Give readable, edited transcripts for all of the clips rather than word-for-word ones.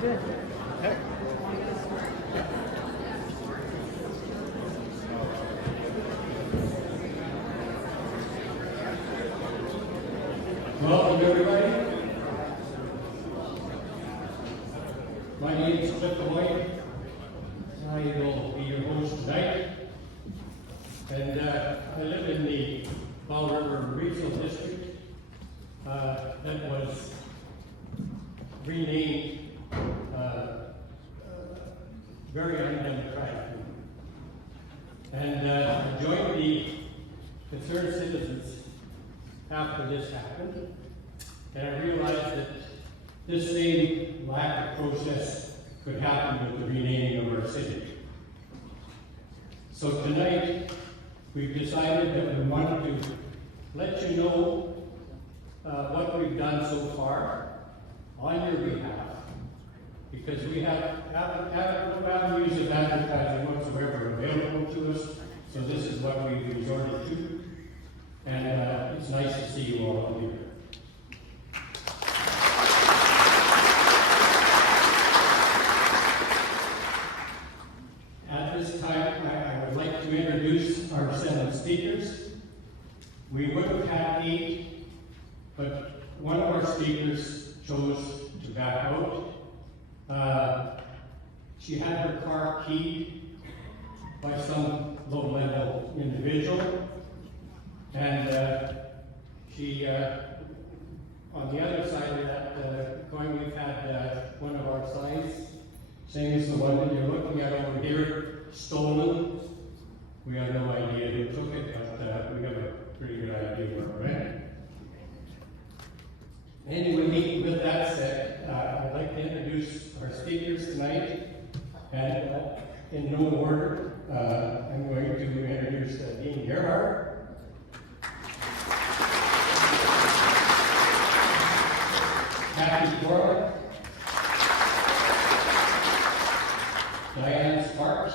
Good. Welcome, everybody. My name is Sept. I will be your host tonight. And I live in the Powell River Regional District that was renamed very undemocratic. And I joined the concerned citizens after this happened, and I realized that this same lack of process could happen with the renaming of our city. So tonight, we've decided that we wanted to let you know what we've done so far on your behalf, because we have no avenues of advertising whatsoever available to us, so this is what we've resorted to, and it's nice to see you all here. At this time, I would like to introduce our 7 speakers. We would have had 8, but one of our speakers chose to back out. She had her car keyed by some low-level individual, and she, on the other side of that coin, we've had one of our signs, same as the one that you're looking at over here, stolen. We have no idea who took it, but we have a pretty good idea where it went. Anyway, with that said, I'd like to introduce our speakers tonight, and in no order, I'm going to introduce Dean Gerhardt, Kathy Corlick, Diane Sparks,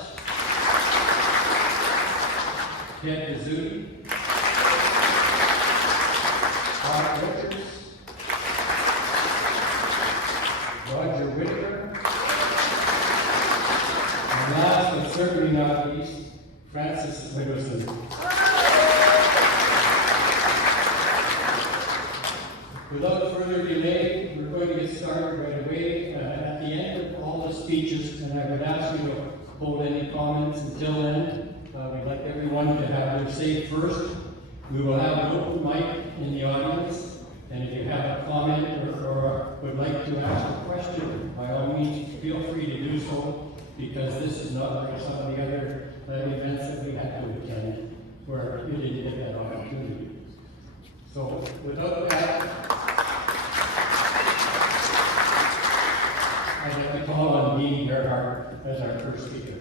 Ted Pizzuti, Bob Richards, Roger Whitaker, and last but certainly not least, Francis Widdowson. Without further delay, we're going to get started right away. At the end of all the speeches, and I would ask you to hold any comments until then. We'd like everyone to have their say first. We will have an open mic in the audience, and if you have a comment or would like to ask a question, by all means, feel free to do so, because this is not like some of the other events that we had to attend where you didn't get that opportunity. So, without that, I'd like to call on Dean Gerhardt as our first speaker.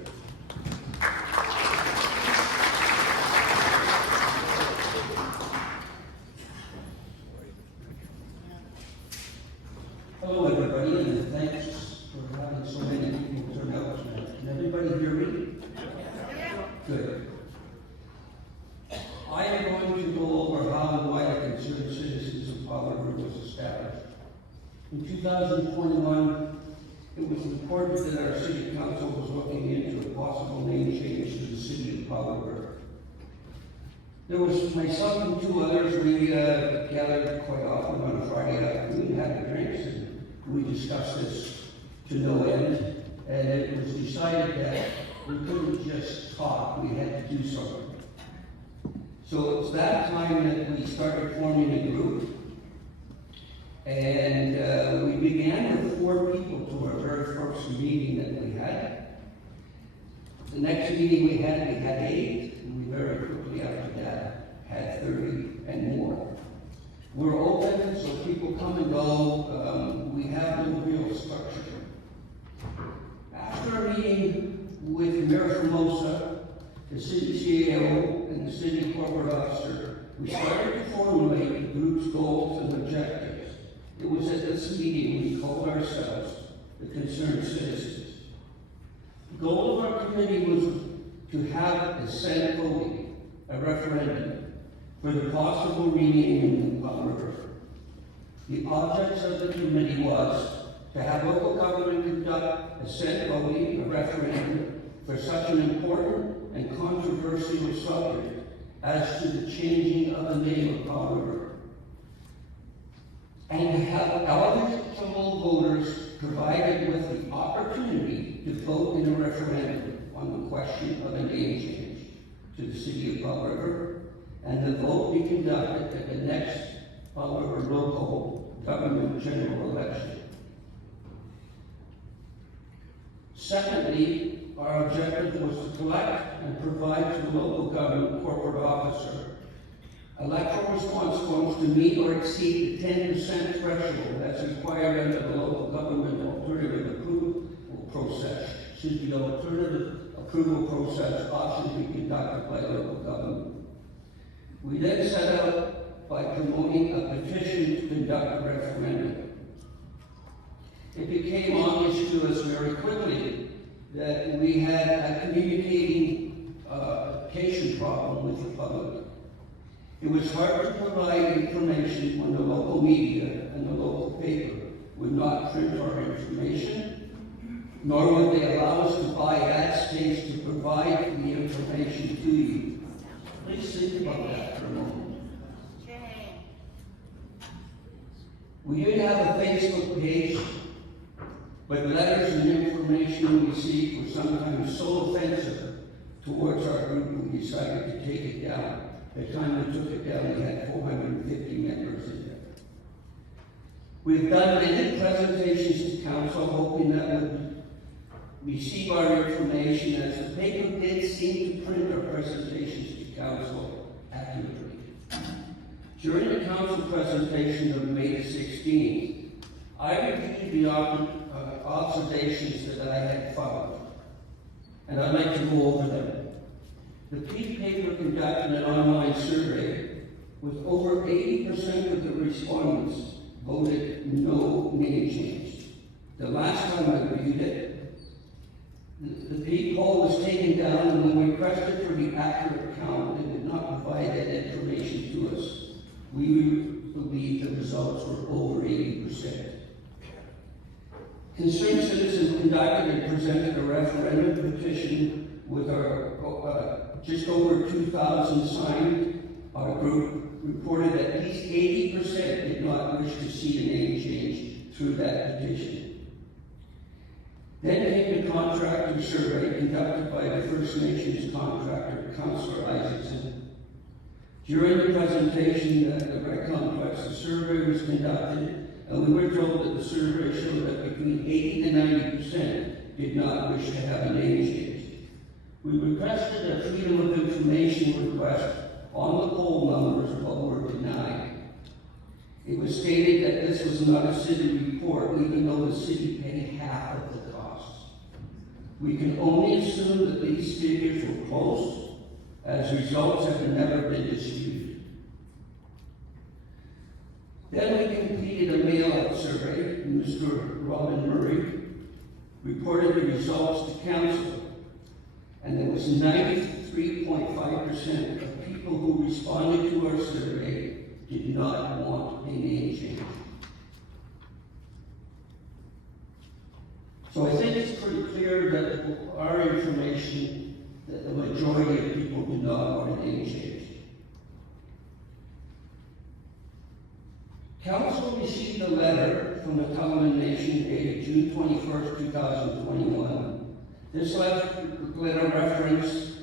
Hello everybody, and thanks for having so many people turn out tonight. Can everybody hear me? Good. I am going to go over how and why the Concerned Citizens of Powell River was established. In 2021, it was reported that our City Council was looking into a possible name change to the City of Powell River. There was myself and 2 others. We gathered quite often on Friday afternoon, had drinks, and we discussed this to no end. And it was decided that we couldn't just talk, we had to do something. So it's that time that we started forming a group. And we began with 4 people to our very first meeting that we had. The next meeting we had 8, and we very quickly after that had 30 and more. We're open, so people come and go. We have no real structure. After a meeting with Mayor Formosa, the city CAO, and the city corporate officer, we started to formulate the group's goals and objectives. It was at this meeting we called ourselves the Concerned Citizens. The goal of our committee was to have a Senate voting, a referendum, for the possible renaming of the Powell River. The objects of the committee was to have local government conduct a Senate voting, a referendum, for such an important and controversial subject as to the changing of the name of Powell River, and to have eligible voters provided with the opportunity to vote in a referendum on the question of a name change to the city of Powell River, and the vote be conducted at the next Powell River local government general election. Secondly, our objective was to collect and provide to the local government corporate officer electoral response forms to meet or exceed the 10% threshold as required under the local government alternative approval process. Should the alternative approval process option be conducted by local government. We then set out by promoting a petition to conduct a referendum. It became obvious to us very quickly that we had a communication problem with the public. It was hard to provide information when the local media and the local paper would not print our information, nor would they allow us to buy ad space to provide the information to you. Please think about that for a moment. We didn't have a Facebook page, but letters and information we received were sometimes so offensive towards our group we decided to take it down. By the time we took it down, we had 450 members in there. We've done many presentations to council, hoping that would receive our information, as the paper did seem to print our presentations to council accurately. During the council presentation of May 16th, I reviewed the observations that I had found, and I'd like to go over them. The Peak paper conducted an online survey with over 80% of the respondents voted no name change. The last time I reviewed it, the Peak poll was taken down, and when we requested for the accurate count, they did not provide that information to us. We believe the results were over 80%. Concerned citizens conducted and presented a referendum petition with our just over 2,000 signed. Our group reported that at least 80% did not wish to see a name change through that petition. Then came the contractor survey conducted by the First Nations contractor, Councillor Isaacson. During the presentation at the Rec Complex, the survey was conducted, and we were told that the survey showed that between 80 to 90% did not wish to have a name change. We requested a Freedom of Information request on the poll numbers, but were denied. It was stated that this was not a city report, even though the city paid half of the costs. We can only assume that these figures were close, as results have never been disputed. Then we completed a mail-out survey, and Mr. Robin Murray reported the results to council, and there was 93.5% of people who responded to our survey did not want a name change. So I think it's pretty clear that our information, that the majority of people do not want a name change. Council received a letter from the Tullaman Nation dated June 21st, 2021. This letter referenced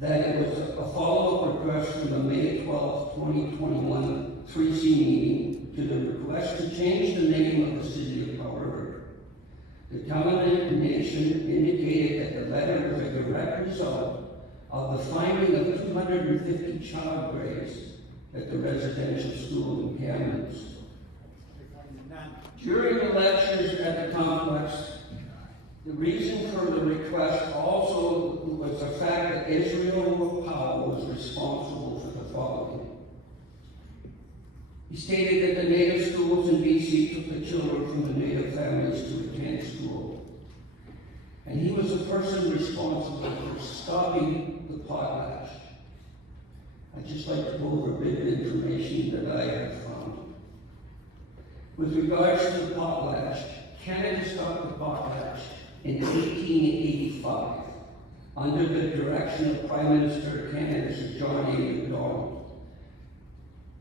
that it was a follow-up request from the May 12, 2021 3C meeting to the request to change the name of the city of Powell River. The Tullaman Nation indicated that the letter was a direct result of the finding of 250 child graves at the residential school in Kamloops. During the lectures at the complex, the reason for the request also was the fact that Israel Powell was responsible for the following. He stated that the native schools in BC took the children from the native families to attend school. And he was the person responsible for stopping the potlatch. I'd just like to go over a bit of information that I have found. With regards to the potlatch, Canada stopped the potlatch in 1885 under the direction of Prime Minister of Canada, Sir John A. Macdonald.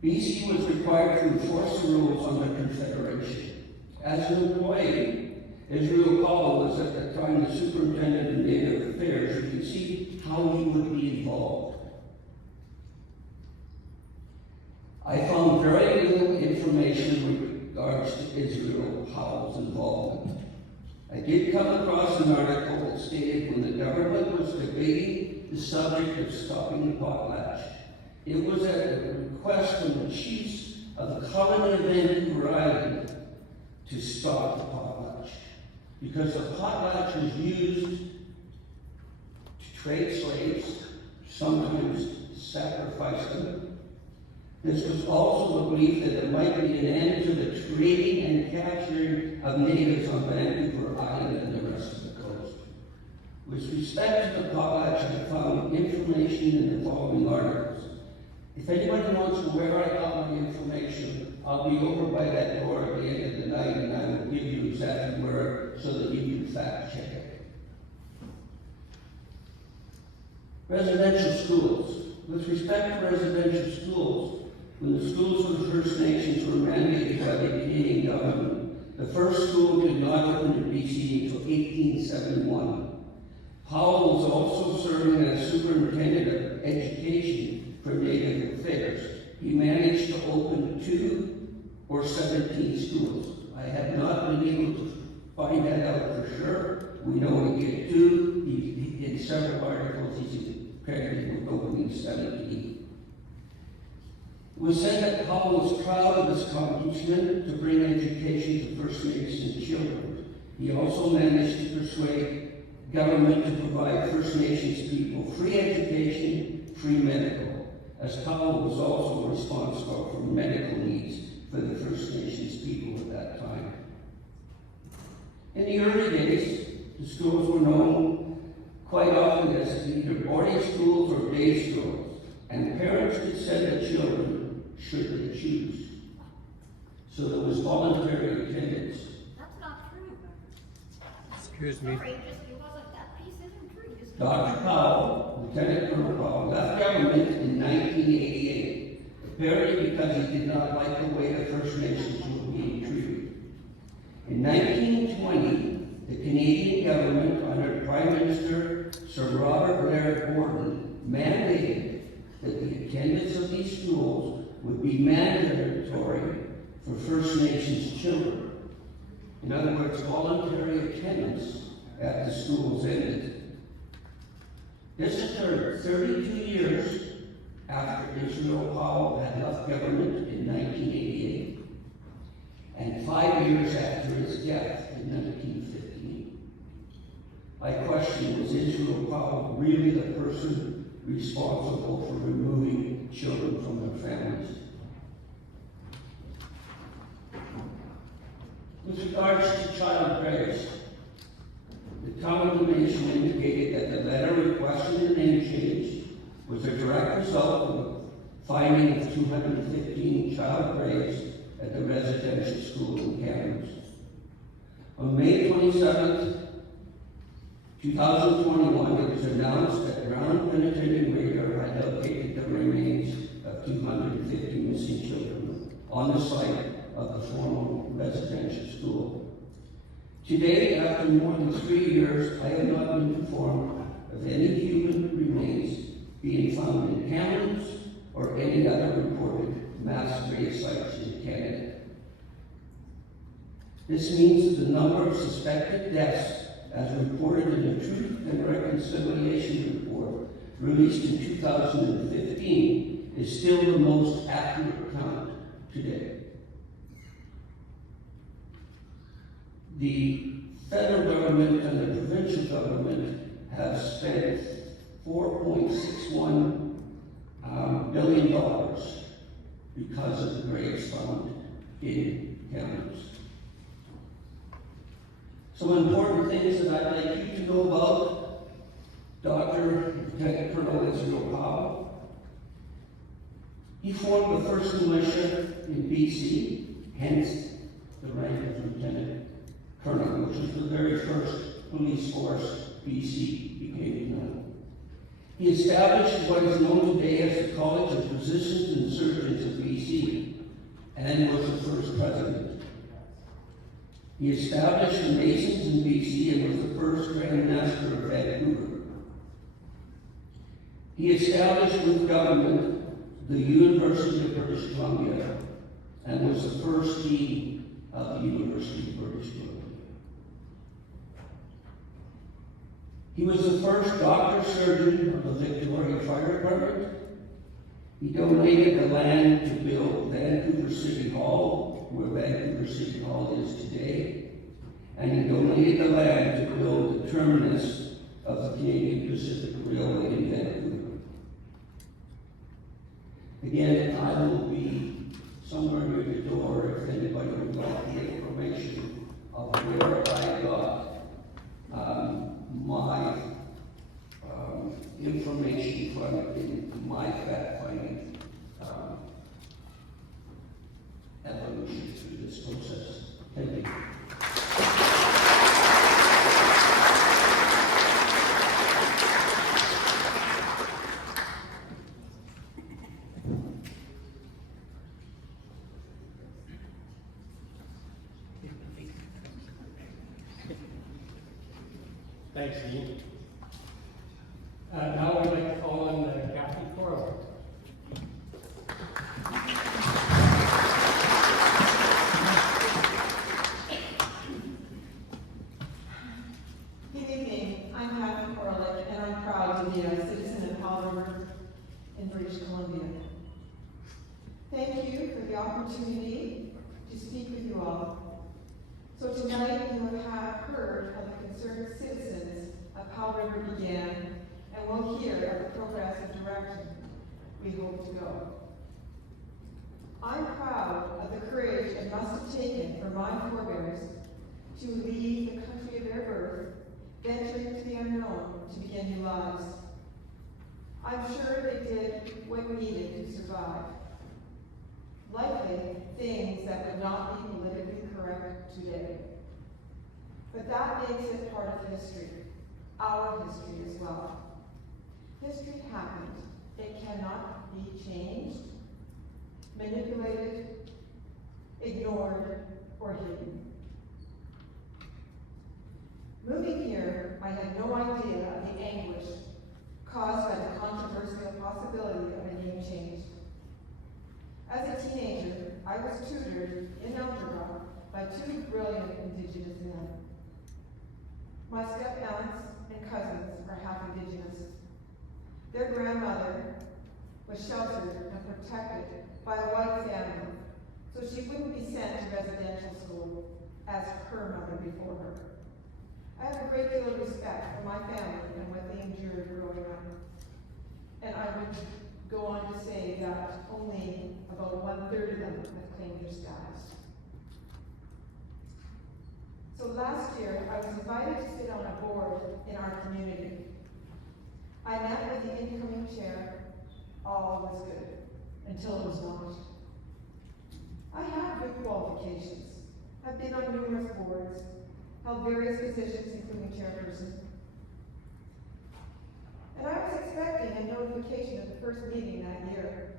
BC was required to enforce the rules on the Confederation. As an employee, Israel Powell was at the time the Superintendent of Native Affairs. You can see how he would be involved. I found very little information with regards to Israel Powell's involvement. I did come across an article that stated when the government was debating the subject of stopping the potlatch, it was at the request from the chiefs of the colony of Vancouver Island to stop the potlatch, because the potlatch was used to trade slaves, sometimes sacrifice them. This was also the belief that there might be an end to the trading and capturing of natives on Vancouver Island and the rest of the coast. With respect to the potlatch, I found information in the following articles. If anybody wants to know where I got my information, I'll be over by that door at the end of the night, and I will give you exactly where, so that you can fact check it. Residential schools. With respect to residential schools, when the schools for the First Nations were mandated by the Canadian government, the first school did not open in BC until 1871. Powell was also serving as superintendent of education for Native Affairs. He managed to open 2 or 17 schools. I have not been able to find that out for sure. We know he did 2. He did several articles. He's credited with opening 17. It was said that Powell was proud of his accomplishment to bring education to First Nations children. He also managed to persuade government to provide First Nations people free education, free medical, as Powell was also responsible for medical needs for the First Nations people at that time. In the early days, the schools were known quite often as either boarding schools or day schools, and parents could send their children should they choose. So there was voluntary attendance. That's not true. Excuse me. Sorry, it wasn't, that piece isn't true. Dr. Powell, Lieutenant Colonel Powell, left government in 1988, apparently because he did not like the way the First Nations were being treated. In 1920, the Canadian government, under Prime Minister Sir Robert Blair Gordon, mandated that the attendance of these schools would be mandatory for First Nations children. In other words, voluntary attendance at the schools ended. This occurred 32 years after Israel Powell had left government in 1988, and 5 years after his death in 1915. I question, was Israel Powell really the person responsible for removing children from their families? With regards to child graves, the condemnation indicated that the letter requesting a name change was a direct result of the finding of 215 child graves at the residential school in Kamloops. On May 27th, 2021, it was announced that Ground Penetrating Radar had located the remains of 250 missing children on the site of the former residential school. Today, after more than 3 years, I have not been informed of any human remains being found in Kamloops or any other reported mass grave sites in Canada. This means that the number of suspected deaths, as reported in the Truth and Reconciliation Report released in 2015, is still the most accurate count today. The federal government and the provincial government have spent $4.61 billion because of the graves found in Kamloops. Some important things that I'd like you to know about Dr. Lieutenant Colonel Israel Powell. He formed the first militia in BC, hence the rank of Lieutenant Colonel, which was the very first Police Force, BC, became known. He established what is known today as the College of Physicians and Surgeons of BC, and was the first president. He established the Masons in BC and was the first Grand Master of Vancouver. He established with government the University of British Columbia and was the first dean of the University of British Columbia. He was the first doctor surgeon of the Victoria Fire Department. He donated the land to build Vancouver City Hall, where Vancouver City Hall is today, and he donated the land to build the terminus of the Canadian Pacific Railway in Vancouver. Again, I will be somewhere near the door if anybody would like the information of where I got my information from in my fact-finding evolution through this process. Thank you. Thanks, Dean. Now I'd like to call on Kathy Corley. Good evening. I'm Kathy Corley, and I'm proud to be a citizen of Powell River in British Columbia. Thank you for the opportunity to speak with you all. So tonight you have heard how the concerned citizens of Powell River began, and will hear of the progressive direction we hope to go. I'm proud of the courage it must have taken for my forebears to leave the country of their birth, venture into the unknown to begin new lives. I'm sure they did what needed to survive. Likely things that would not be politically correct today. But that makes it part of history, our history as well. History happened. It cannot be changed, manipulated, ignored, or hidden. Moving here, I had no idea of the anguish caused by the controversial possibility of a name change. As a teenager, I was tutored in algebra by two brilliant Indigenous men. My step-aunts and cousins are half Indigenous. Their grandmother was sheltered and protected by a white family, so she wouldn't be sent to residential school as her mother before her. I have a great deal of respect for my family and what they endured growing up. And I would go on to say that only about 1/3 of them have claimed their status. So last year, I was invited to sit on a board in our community. I met with the incoming chair. All was good, until it was not. I have good qualifications. I've been on numerous boards, held various positions, including chairperson. And I was expecting a notification of the first meeting that year.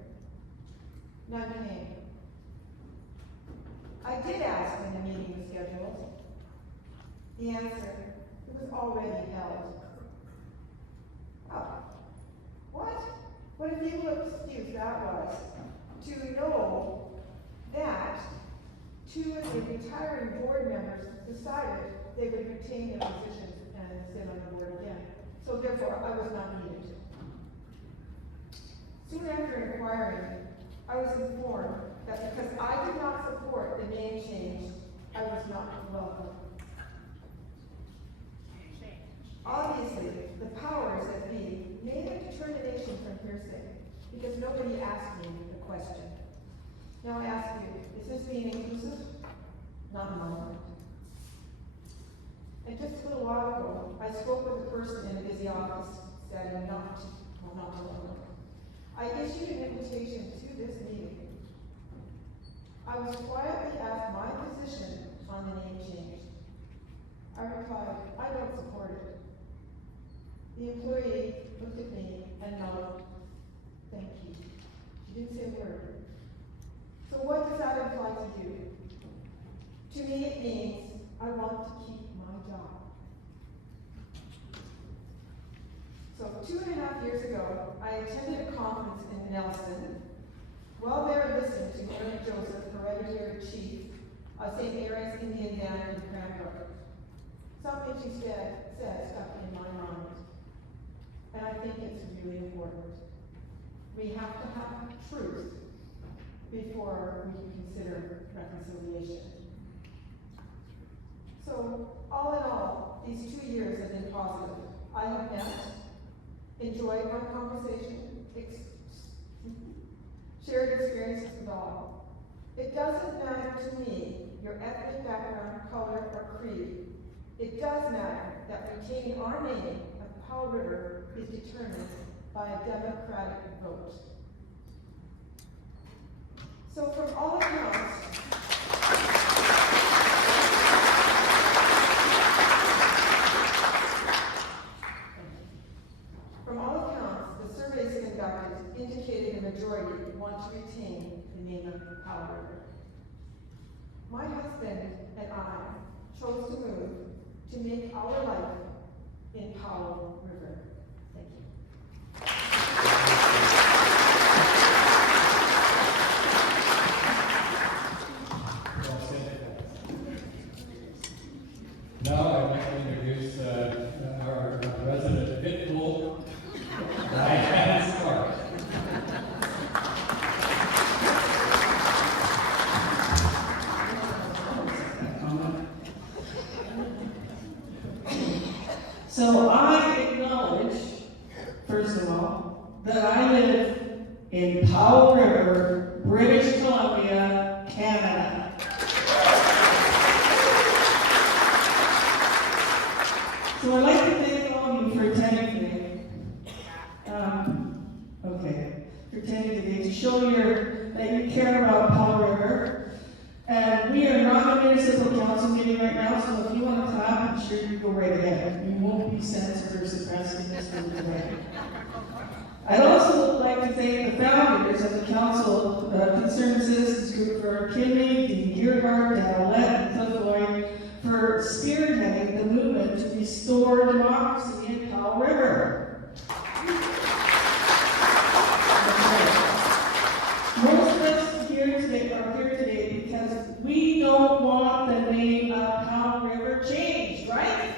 None came. I did ask when the meeting was scheduled. The answer, it was already held. Oh, what? What a feeble excuse that was, to know that two of the retiring board members decided they would retain their positions and sit on the board again. So therefore, I was not needed. Soon after inquiring, I was informed that because I did not support the name change, I was not welcome. Obviously, the powers that be made a determination from hearsay, because nobody asked me the question. Now I ask you, is this being inclusive? Not in my mind. And just a little while ago, I spoke with a person in a busy office setting not too long ago. I issued an invitation to this meeting. I was quietly asked my position on the name change. I replied, I don't support it. The employee looked at me and nodded. Thank you. She didn't say a word. So what does that imply to you? To me, it means I want to keep my job. So 2.5 years ago, I attended a conference in Nelson. While there listening to Aaron Joseph, hereditary chief of St. Mary's Indian Band in Cranbrook, something she said stuck in my mind. And I think it's really important. We have to have truth before we can consider reconciliation. So, all in all, these 2 years have been positive. I have met, enjoyed my conversation, shared experiences with all. It doesn't matter to me your ethnic background, color, or creed. It does matter that retaining our name of Powell River is determined by a democratic vote. So from all accounts, the surveys conducted indicated a majority want to retain the name of Powell River. My husband and I chose to move to make our life in Powell River. Thank you. Now I'd like to introduce our resident pit bull, Diane Stark. So I acknowledge, first of all, that I live in Powell River, British Columbia, Canada. So I'd like to thank all of you for attending today. For attending today to show that you care about Powell River. And we are not a municipal council meeting right now, so if you want to clap, I'm sure you go right ahead. You won't be censored or suppressed in this room today. I'd also like to thank the founders of the council, Concerned Citizens Group, for Kinley, Dean Gearhart, Dowlett, and Cliff Lloyd, for spearheading the movement to restore democracy in Powell River. Most of us here today are here today because we don't want the name of Powell River changed, right?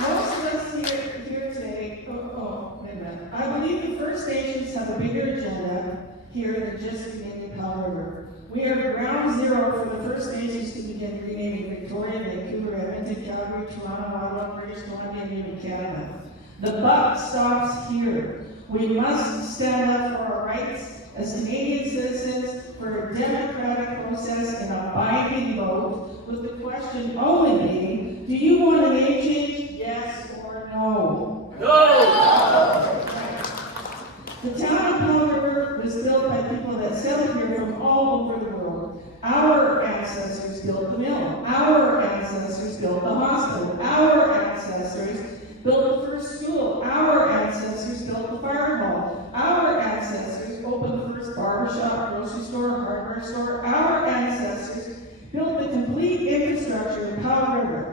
Most of us here today, wait a minute. I believe the First Nations have a bigger agenda here than just renaming Powell River. We are ground zero for the First Nations to begin renaming Victoria, Vancouver, Edmonton, Calgary, Toronto, Ottawa, British Columbia, and even Canada. The buck stops here. We must stand up for our rights as Canadian citizens for a democratic process and a binding vote, with the question only being, do you want a name change, yes or no? No! The town of Powell River was built by people that settled here from all over the world. Our ancestors built the mill. Our ancestors built the hospital. Our ancestors built the first school. Our ancestors built the fire hall. Our ancestors opened the first barbershop, grocery store, hardware store. Our ancestors built the complete infrastructure in Powell River.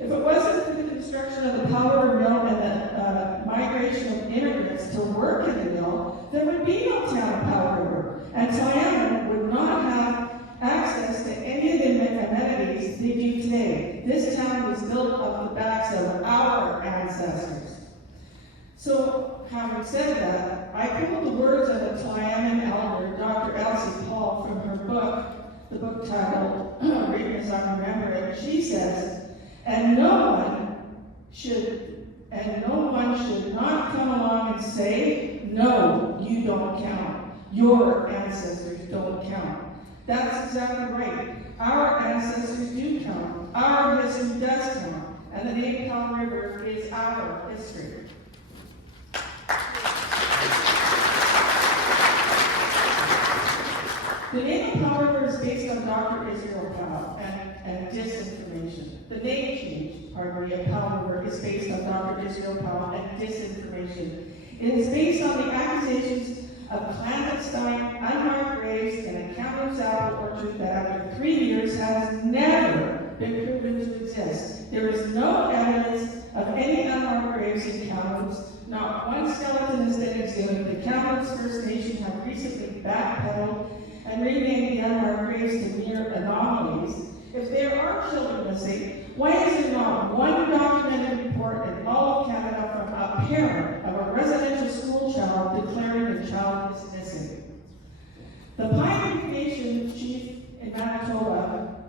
If it wasn't for the construction of the Powell River Mill and the migration of immigrants to work in the mill, there would be no town of Powell River, and Toyama would not have access to any of the amenities they do today. This town was built off the backs of our ancestors. So, having said that, I pulled the words of a Toyaman elder, Dr. Elsie Paul, from her book, the book titled Reading as I Remember It. She says, and no one should not come along and say, no, you don't count. Your ancestors don't count. That's exactly right. Our ancestors do count. Our history does count. And the name Powell River is our history. The name of Powell River is based on Dr. Israel Powell. And and disinformation. The name change, pardon me, of Powell River is based on Dr. Israel Powell and disinformation. It is based on the accusations of clandestine, unmarked graves in a Kamloops apple orchard that after 3 years has never been proven to exist. There is no evidence of any unmarked graves in Kamloops. Not one skeleton has been exhumed. The Kamloops First Nation have recently backpedaled and renamed the unmarked graves to mere anomalies. If there are children missing, why is there not one documented report in all of Canada from a parent of a residential school child declaring the child is missing? The Pine Creek Nation chief in Manitoba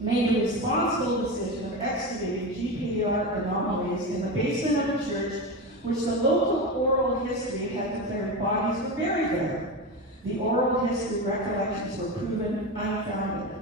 made the responsible decision of excavating GPR anomalies in the basement of the church, which the local oral history had declared bodies were buried there. The oral history recollections were proven unfounded.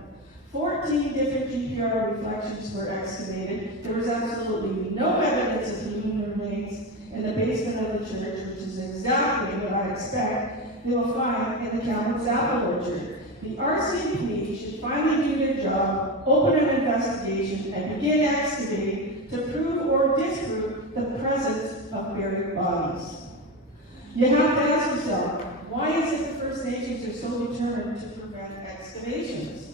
14 different GPR reflections were excavated. There was absolutely no evidence of human remains in the basement of the church, which is exactly what I expect they will find in the Kamloops apple orchard. The RCMP should finally do their job, open an investigation, and begin excavating to prove or disprove the presence of buried bodies. You have to ask yourself, why is it the First Nations are so determined to prevent excavations?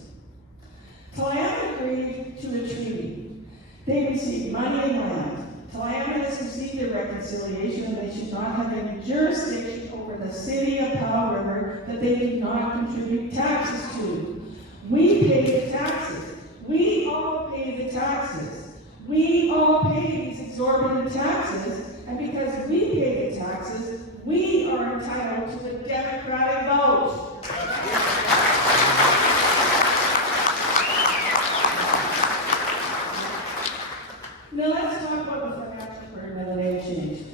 Tla'amin agreed to a treaty. They received money and land. Tla'amin has received a reconciliation and they should not have any jurisdiction over the city of Powell River that they did not contribute taxes to. We pay the taxes. We all pay the taxes. We all pay these exorbitant taxes, and because we pay the taxes, we are entitled to the democratic vote. Now let's talk about the financial burden of the name change.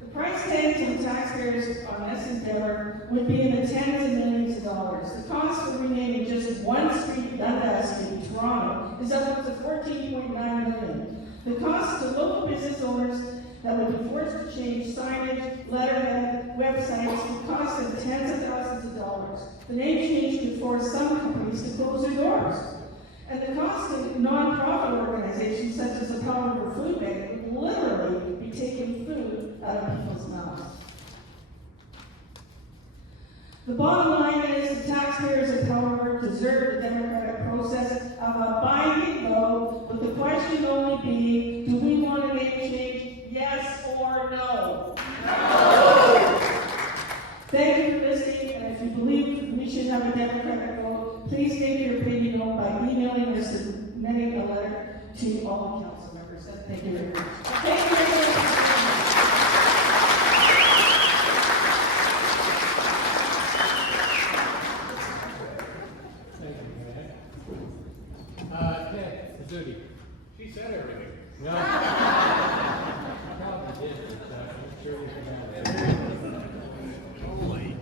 The price tag to the taxpayers on this endeavor would be in the tens of millions of dollars. The cost for renaming just one street, Dundas Street, in Toronto, is up to $14.9 million. The cost to local business owners that would be forced to change signage, letterhead, websites would cost them tens of thousands of dollars. The name change could force some companies to close their doors. And the cost of non-profit organizations such as the Powell River Food Bank would literally be taking food out of people's mouths. The bottom line is the taxpayers of Powell River deserve the democratic process of a binding vote, with the question only being, do we want a name change, yes or no? No! Thank you for listening, and if you believe we should have a democratic vote, please state your opinion by emailing or submitting a letter to all council members. Thank you very much. Thank you very much. Judy. She said everything. No. Probably did, but I'm sure we can have it. Holy.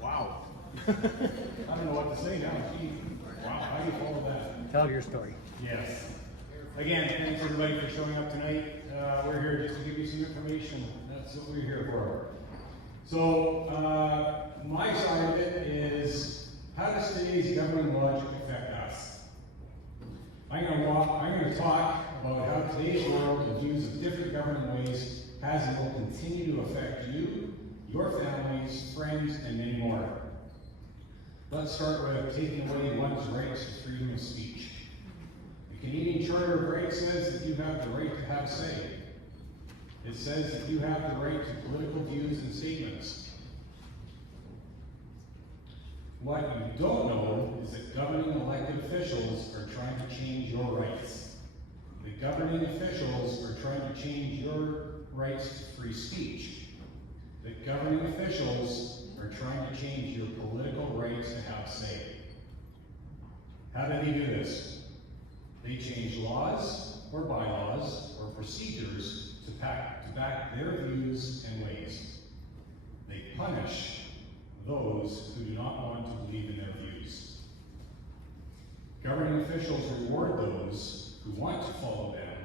Wow. I don't know what to say now. Wow, how do you follow that? Tell your story. Yes. Again, thanks everybody for showing up tonight. We're here just to give you some information. That's what we're here for. So, my side of it is, how does today's governing logic affect us? I'm going to talk about how today's world and views of different governing ways has and will continue to affect you, your families, friends, and many more. Let's start with taking away one's rights to freedom of speech. The Canadian Charter of Rights says that you have the right to have say. It says that you have the right to political views and statements. What you don't know is that governing elected officials are trying to change your rights. The governing officials are trying to change your rights to free speech. The governing officials are trying to change your political rights to have say. How do they do this? They change laws or bylaws or procedures to back their views and ways. They punish those who do not want to believe in their views. Governing officials reward those who want to follow them,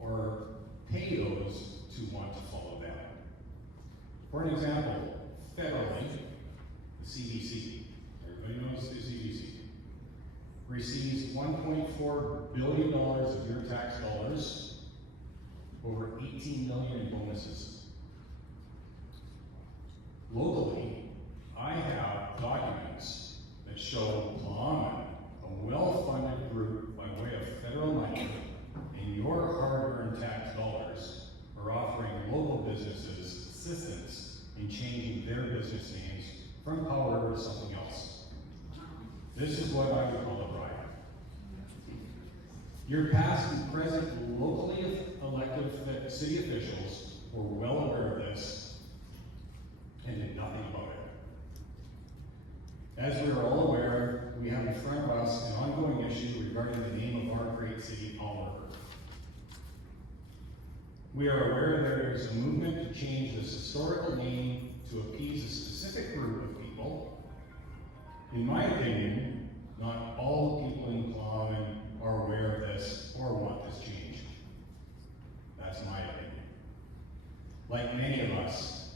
or pay those who want to follow them. For an example, federally, the CBC. Everybody knows the CBC. receives $1.4 billion of your tax dollars, over $18 million in bonuses. Locally, I have documents that show Mohammed, a well-funded group by way of federal money, and your hard-earned tax dollars are offering local businesses assistance in changing their business names from Powell River to something else. This is what I would call a bribe. Your past and present locally elected city officials were well aware of this and did nothing about it. As we are all aware, we have in front of us an ongoing issue regarding the name of our great city, Powell River. We are aware there is a movement to change this historical name to appease a specific group of people. In my opinion, not all people in Clowen are aware of this or want this change. That's my opinion. Like many of us,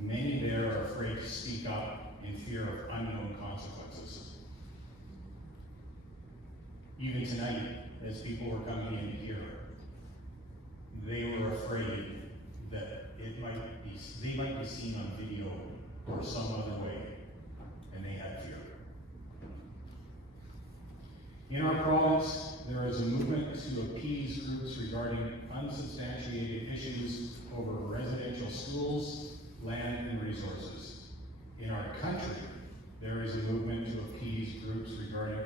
many there are afraid to speak up in fear of unknown consequences. Even tonight, as people were coming in here, they were afraid that they might be seen on video or some other way, and they had fear. In our province, there is a movement to appease groups regarding unsubstantiated issues over residential schools, land, and resources. In our country, there is a movement to appease groups regarding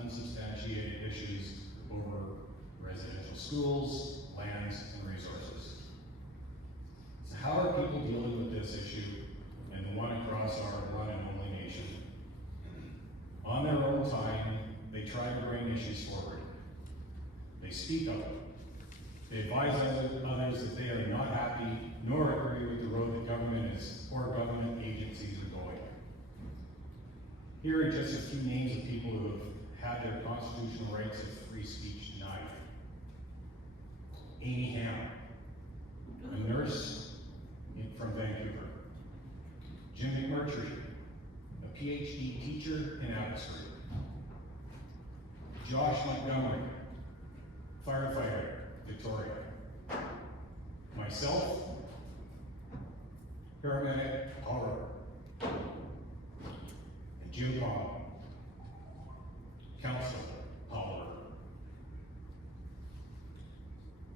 unsubstantiated issues over residential schools, lands, and resources. So how are people dealing with this issue and the one across our one and only nation? On their own time, they try to bring issues forward. They speak up. They advise others that they are not happy nor agree with the road that government or government agencies are going. Here are just a few names of people who have had their constitutional rights of free speech denied. Amy Ham, a nurse from Vancouver. Jim McMurtry, a PhD teacher in Abbotsford. Josh Montgomery, firefighter, Victoria. Myself, paramedic, Powell River. And Jim Palm, counselor, Powell River.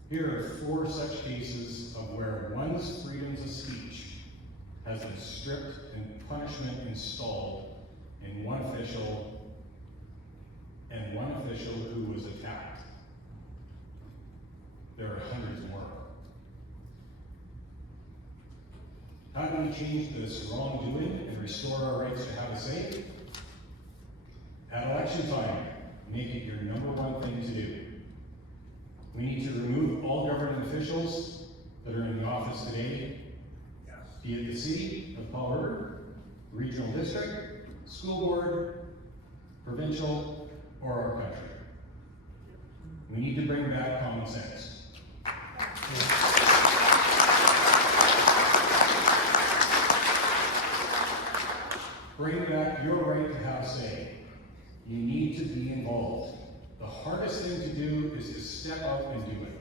Here are 4 such cases of where one's freedoms of speech has been stripped and punishment installed in one official who was attacked. There are hundreds more. How do we change this wrongdoing and restore our rights to have a say? At election time, make it your #1 thing to do. We need to remove all governing officials that are in the office today, be it the city of Powell River, regional district, school board, provincial, or our country. We need to bring back common sense. Bring back your right to have say. You need to be involved. The hardest thing to do is to step up and do it.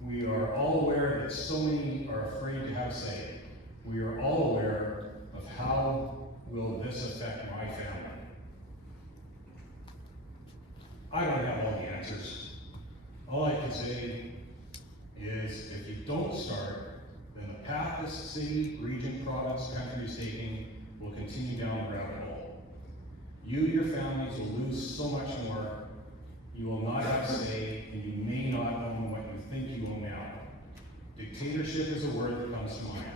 We are all aware that so many are afraid to have say. We are all aware of how will this affect my family. I don't have all the answers. All I can say is if you don't start, then the path this city, region, province, country is taking will continue down the rabbit hole. You, your families will lose so much more. You will not have say, and you may not own what you think you own now. Dictatorship is a word that comes to mind.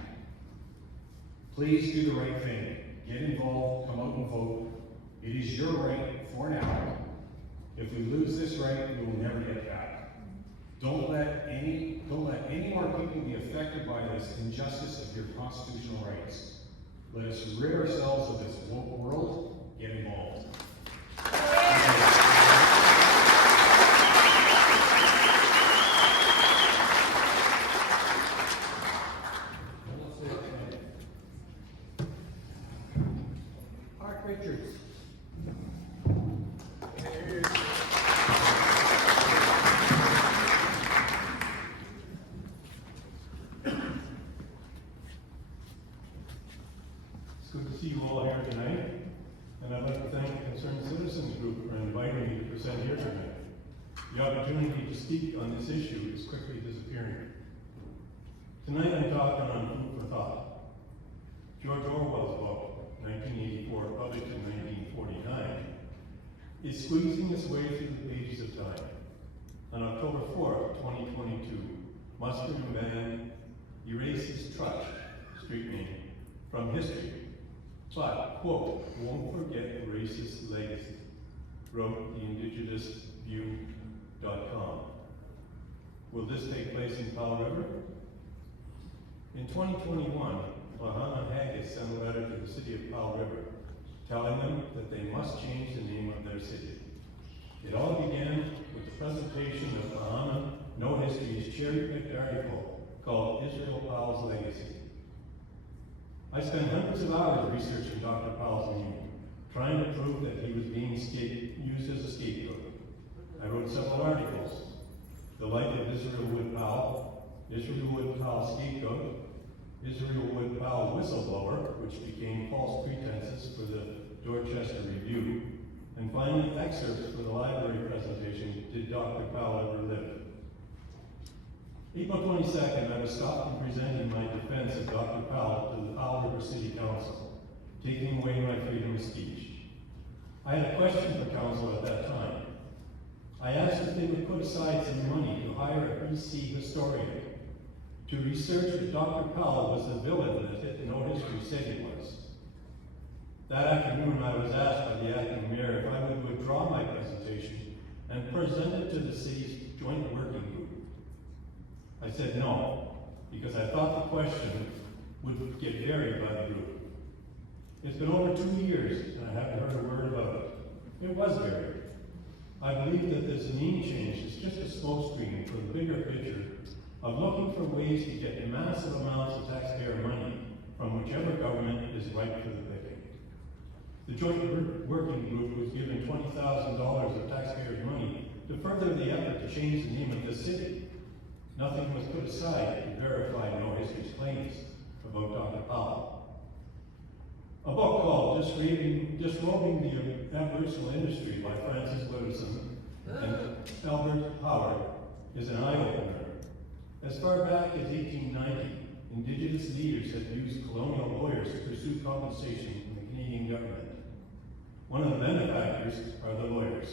Please do the right thing. Get involved, come out and vote. It is your right for now. If we lose this right, we will never get back. Don't let any more people be affected by this injustice of your constitutional rights. Let us rid ourselves of this woke world. Get involved. Art Richards. stand here tonight. The opportunity to speak on this issue is quickly disappearing. Tonight I'm talking on food for thought. George Orwell's book, 1984, published in 1949, is squeezing its way through the pages of time. On October 4th, 2022, Mustard and Band erases Trutch, street name, from history. But, quote, won't forget racist legacy, wrote the indigenousview.com. Will this take place in Powell River? In 2021, Muhammad Haggis sent a letter to the city of Powell River, telling them that they must change the name of their city. It all began with the presentation of Muhammad No History's cherry-picked article called Israel Powell's Legacy. I spent hundreds of hours researching Dr. Powell's name, trying to prove that he was being used as a scapegoat. I wrote several articles: The Life of Israel Wood Powell, Israel Wood Powell Scapegoat, Israel Wood Powell Whistleblower, which became false pretenses for the Dorchester Review, and finally excerpts for the library presentation, Did Dr. Powell Ever Live? April 22nd, I was stopped from presenting my defense of Dr. Powell to the Powell River City Council, taking away my freedom of speech. I had a question for council at that time. I asked if they would put aside some money to hire a BC historian to research that Dr. Powell was the villain that No History said he was. That afternoon, I was asked by the acting mayor if I would withdraw my presentation and present it to the city's joint working group. I said no, because I thought the question would get buried by the group. It's been over 2 years, and I haven't heard a word about it. It was buried. I believe that this name change is just a smokescreen for the bigger picture of looking for ways to get massive amounts of taxpayer money from whichever government is ripe for the picking. The joint working group was given $20,000 of taxpayers' money to further the effort to change the name of the city. Nothing was put aside to verify No History's claims about Dr. Powell. A book called Disrobing the Aboriginal Industry by Francis Wilson and Albert Howard is an eye-opener. As far back as 1890, Indigenous leaders had used colonial lawyers to pursue compensation from the Canadian government. One of the benefactors are the lawyers.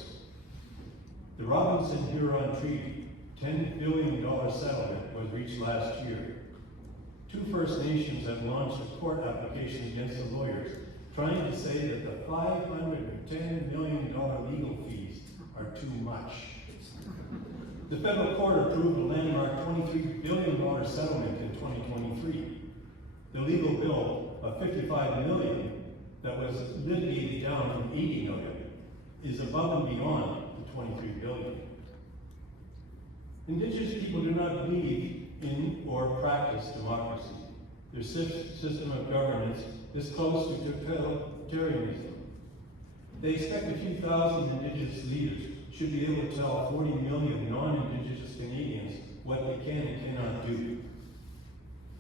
The Robinson-Huron Treaty, $10 billion settlement, was reached last year. 2 First Nations have launched a court application against the lawyers, trying to say that the $510 million legal fees are too much. The federal court approved a landmark $23 billion settlement in 2023. The legal bill of $55 million that was litigated down from $80 million is above and beyond the $23 billion. Indigenous people do not believe in or practice democracy. Their system of governance is close to totalitarianism. They expect a few thousand Indigenous leaders should be able to tell 40 million non-Indigenous Canadians what they can and cannot do.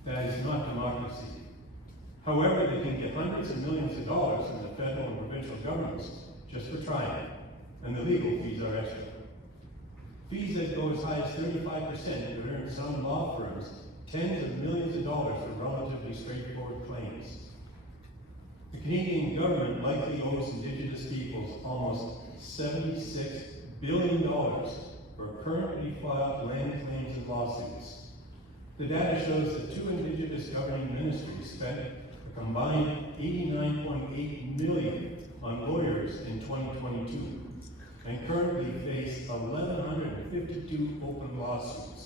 That is not democracy. However, they can get hundreds of millions of dollars from the federal and provincial governments just for trying, and the legal fees are extra. Fees that go as high as 35% would earn some law firms tens of millions of dollars for relatively straightforward claims. The Canadian government likely owes Indigenous peoples almost $76 billion for currently filed land claims and lawsuits. The data shows that 2 Indigenous governing ministries spent a combined $89.8 million on lawyers in 2022 and currently face 1,152 open lawsuits.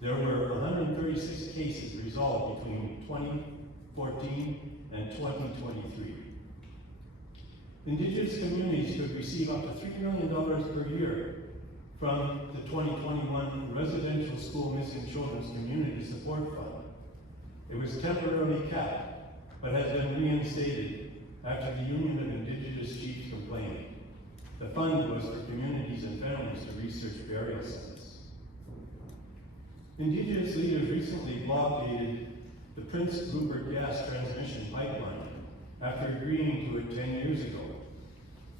There were 136 cases resolved between 2014 and 2023. Indigenous communities could receive up to $3 million per year from the 2021 Residential School Missing Children's Community Support Fund. It was temporarily capped, but has been reinstated after the Union of Indigenous Chiefs complained. The fund was for communities and families to research burial sites. Indigenous leaders recently blockaded the Prince Rupert gas transmission pipeline after agreeing to it 10 years ago.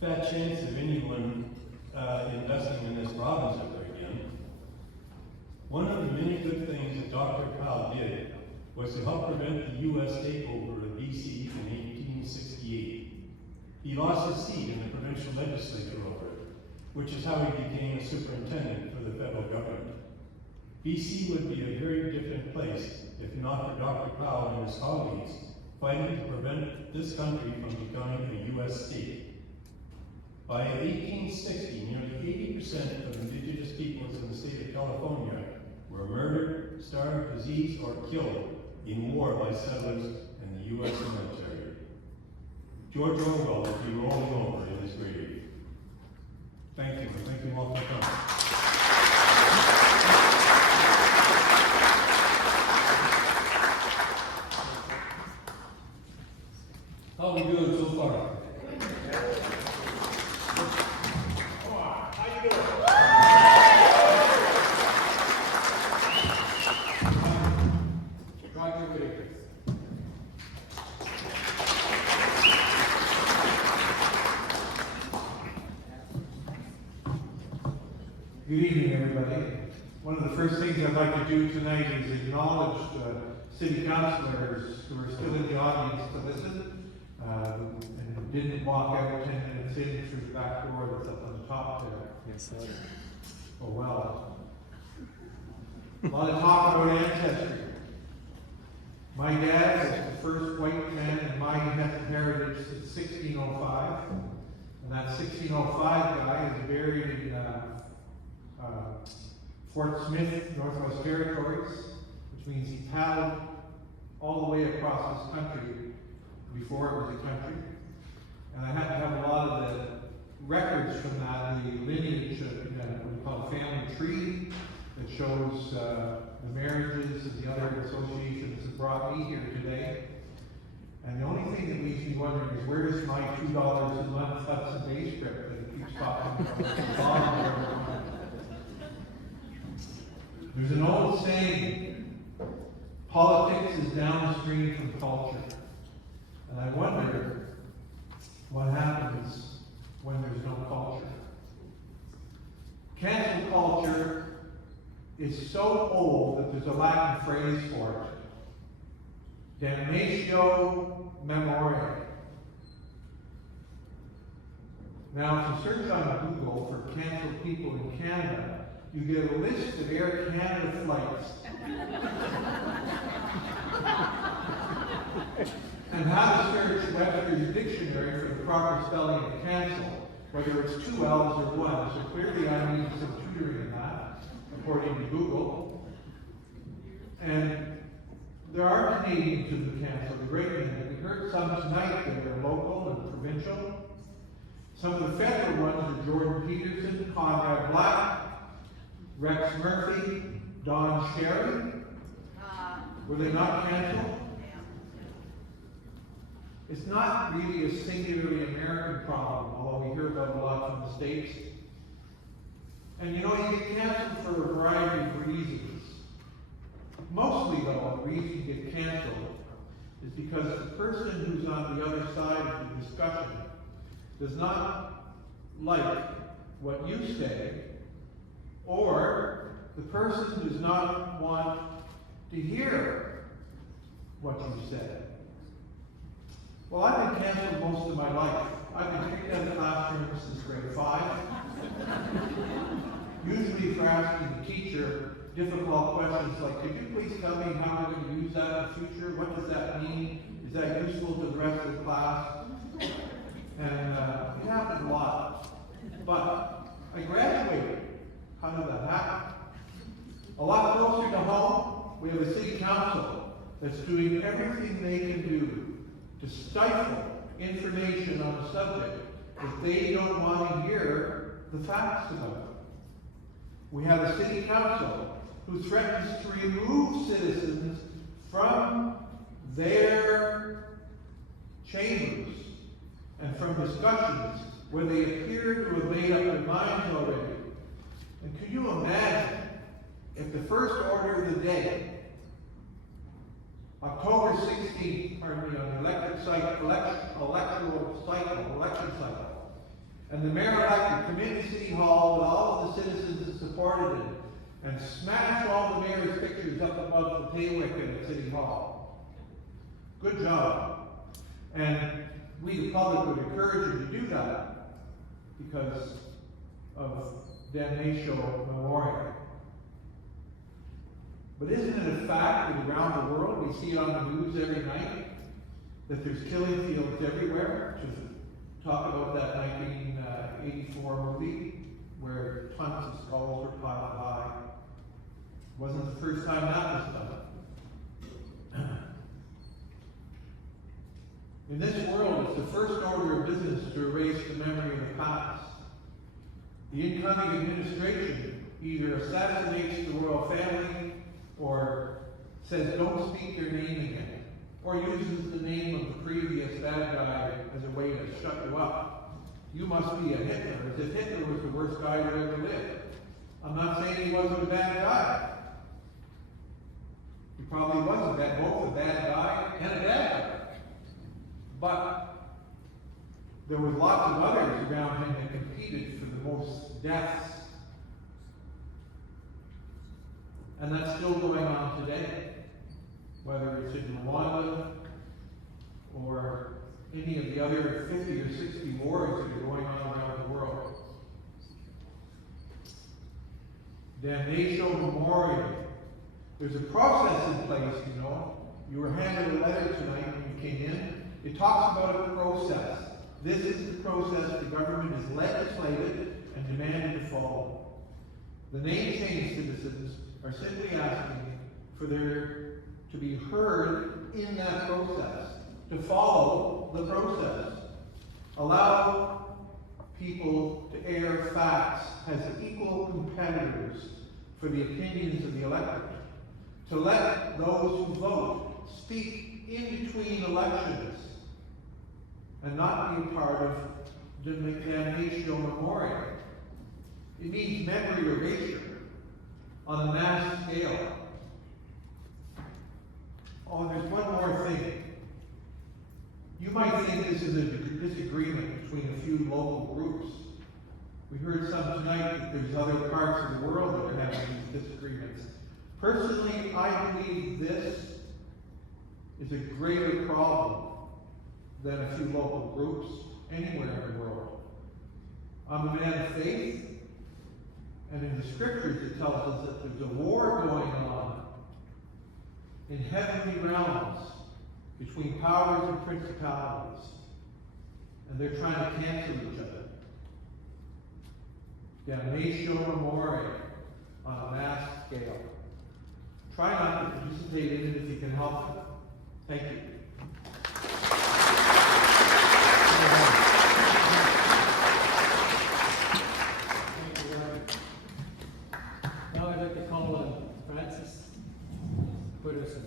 Fat chance of anyone One of the many good things that Dr. Powell did was to help prevent the U.S. takeover of BC in 1868. He lost his seat in the provincial legislature over it, which is how he became a superintendent for the federal government. BC would be a very different place if not for Dr. Powell and his colleagues fighting to prevent this country from becoming a U.S. state. By 1860, nearly 80% of indigenous peoples in the state of California were murdered, starved, diseased, or killed in war by settlers and the U.S. military. George Orwell will be rolling over in his grave. Thank you, and thank you all for coming. How are we doing so far? Good evening, everybody. One of the first things I'd like to do tonight is acknowledge the city councilors who are still in the audience to listen, and didn't walk out 10 minutes in through the back door that's up on the top there. Yes, sir. Oh, well. A lot of talk about ancestry. My dad was the first white man in my heritage since 1605, and that 1605 guy is buried in Fort Smith, Northwest Territories, which means he paddled all the way across this country before it was a country. And I had to have a lot of the records from that, the lineage of what we call a family tree that shows the marriages and the other associations that brought me here today. And the only thing that leaves me wondering is where's my $2 a month Hudson Bay script that keeps popping from the bottom of every month. There's an old saying, politics is downstream from culture. And I wonder what happens when there's no culture. Cancel culture is so old that there's a Latin phrase for it. Damnatio memoriae. Now, if you search on Google for canceled people in Canada, you get a list of Air Canada flights. And how to search Webster's dictionary for the proper spelling of cancel, whether it's 2 L's or 1. So clearly I need some tutoring in that, according to Google. And there are Canadians who have canceled the great many. We heard some tonight that are local and provincial. Some of the federal ones are Jordan Peterson, Conrad Black, Rex Murphy, Don Sherry. Were they not canceled? It's not really a singularly American problem, although we hear about it a lot from the States. And you know, you get canceled for a variety of reasons. Mostly, though, the reason you get canceled is because the person who's on the other side of the discussion does not like what you say, or the person does not want to hear what you said. Well, I've been canceled most of my life. I've been kicked out of the classroom since grade 5. Usually for asking the teacher difficult questions like, could you please tell me how we're going to use that in the future? What does that mean? Is that useful to the rest of the class? And it happened a lot. But I graduated. How did that happen? A lot closer to home, we have a city council that's doing everything they can do to stifle information on a subject that they don't want to hear the facts about. We have a city council who threatens to remove citizens from their chambers and from discussions where they appear to have made up their minds already. And could you imagine if the first order of the day, October 16th, on the election cycle, and the mayor-elect would come into City Hall with all of the citizens that supported him and smash all the mayor's pictures up above the pay wicket at City Hall. Good job. And we, the public, would encourage you to do that because of Damnatio Memoriae. But isn't it a fact that around the world, we see on the news every night, that there's killing fields everywhere? To talk about that 1984 movie, where tons of skulls were piled high. Wasn't the first time that was done. In this world, it's the first order of business to erase the memory of the past. The incoming administration either assassinates the royal family or says don't speak your name again, or uses the name of the previous bad guy as a way to shut you up. You must be a Hitler, as if Hitler was the worst guy that ever lived. I'm not saying he wasn't a bad guy. He probably was both a bad guy and a bad guy. But there was lots of others around him that competed for the most deaths. And that's still going on today. Whether it's in Rwanda or any of the other 50 or 60 wars that are going on around the world. Damnatio Memoriae. There's a process in place, you know. You were handed a letter tonight when you came in. It talks about a process. This is the process the government is legislated and demanded to follow. The name change citizens are simply asking for their to be heard in that process, to follow the process. Allow people to air facts as equal competitors for the opinions of the electorate. To let those who vote speak in between elections and not be a part of the Damnatio Memoriae. It means memory erasure on a mass scale. Oh, and there's one more thing. You might think this is a disagreement between a few local groups. We heard some tonight that there's other parts of the world that are having these disagreements. Personally, I believe this is a greater problem than a few local groups anywhere in the world. I'm a man of faith, and in the scriptures it tells us that there's a war going on in heavenly realms between powers and principalities, and they're trying to cancel each other. Damnatio Memoriae on a mass scale. Try not to participate in it if you can help it. Thank you. Now I'd like to call on Francis Putterson.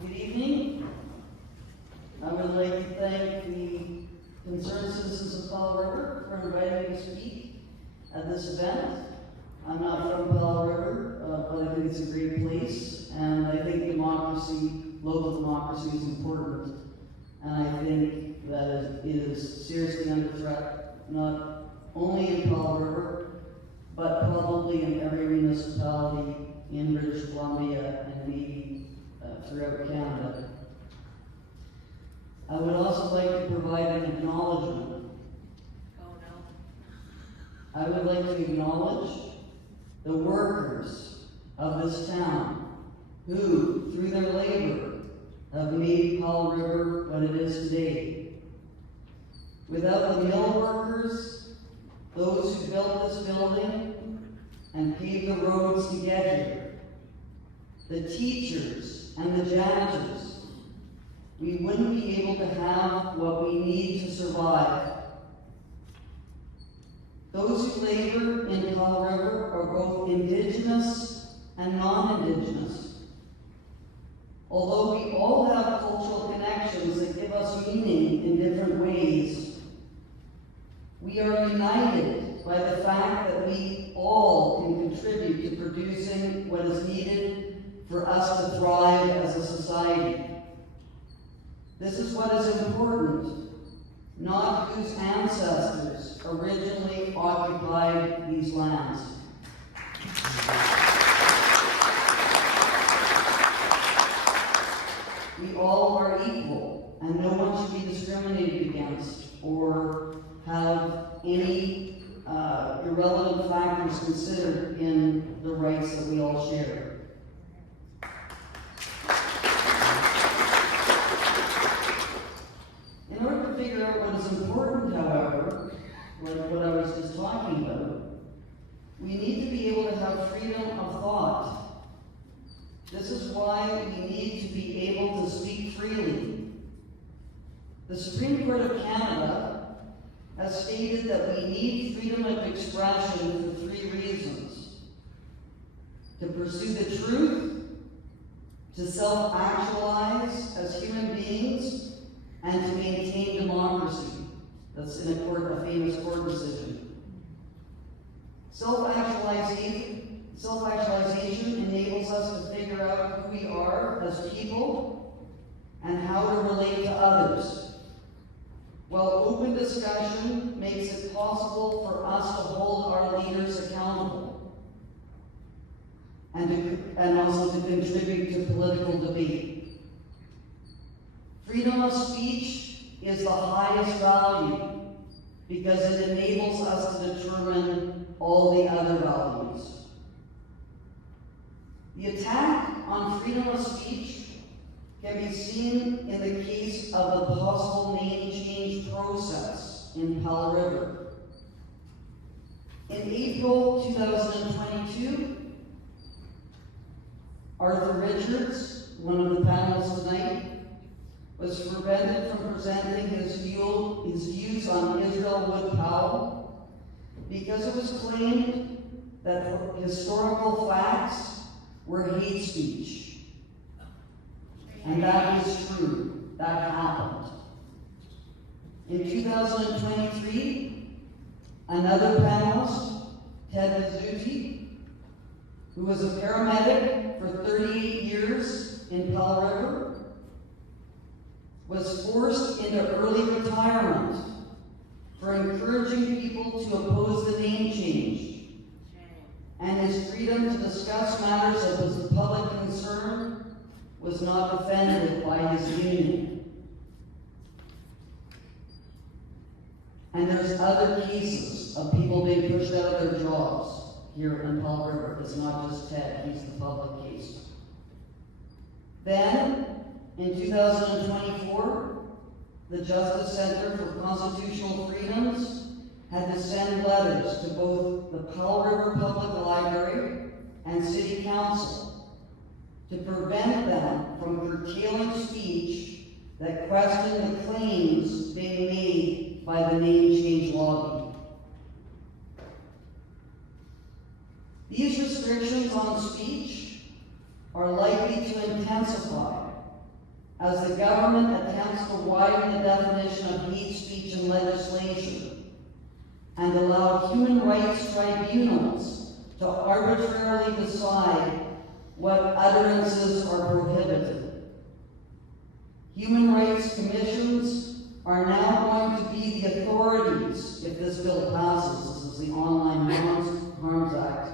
Good evening. I would like to thank the concerned citizens of Powell River for inviting me to speak at this event. I'm not from Powell River, but I think it's a great place, and I think democracy, local democracy, is important. And I think that it is seriously under threat, not only in Powell River, but probably in every municipality in British Columbia and maybe throughout Canada. I would also like to provide an acknowledgement. Oh, no. I would like to acknowledge the workers of this town who, through their labor, have made Powell River what it is today. Without the mill workers, those who built this building and paved the roads to get here, the teachers and the janitors, we wouldn't be able to have what we need to survive. Those who labor in Powell River are both Indigenous and non-Indigenous. Although we all have cultural connections that give us meaning in different ways, we are united by the fact that we all can contribute to producing what is needed for us to thrive as a society. This is what is important, not whose ancestors originally occupied these lands. We all are equal, and no one should be discriminated against or have any irrelevant factors considered in the rights that we all share. In order to figure out what is important, however, like what I was just talking about, we need to be able to have freedom of thought. This is why we need to be able to speak freely. The Supreme Court of Canada has stated that we need freedom of expression for 3 reasons: to pursue the truth, to self-actualize as human beings, and to maintain democracy. That's in a famous court decision. Self-actualization enables us to figure out who we are as people and how to relate to others, while open discussion makes it possible for us to hold our leaders accountable and also to contribute to political debate. Freedom of speech is the highest value because it enables us to determine all the other values. The attack on freedom of speech can be seen in the case of the possible name change process in Powell River. In April 2022, Arthur Richards, one of the panelists tonight, was prevented from presenting his views on Israel Wood Powell because it was claimed that historical facts were hate speech. And that is true. That happened. In 2023, another panelist, Ted Mizuti, who was a paramedic for 38 years in Powell River, was forced into early retirement for encouraging people to oppose the name change, and his freedom to discuss matters that was of public concern was not defended by his union. And there's other cases of people being pushed out of their jobs here in Powell River. It's not just Ted, he's the public case. Then, in 2024, the Justice Center for Constitutional Freedoms had to send letters to both the Powell River Public Library and City Council to prevent them from curtailing speech that questioned the claims being made by the name change lobby. These restrictions on speech are likely to intensify as the government attempts to widen the definition of hate speech in legislation and allow human rights tribunals to arbitrarily decide what utterances are prohibited. Human rights commissions are now going to be the authorities, if this bill passes, this is the Online Harms Act,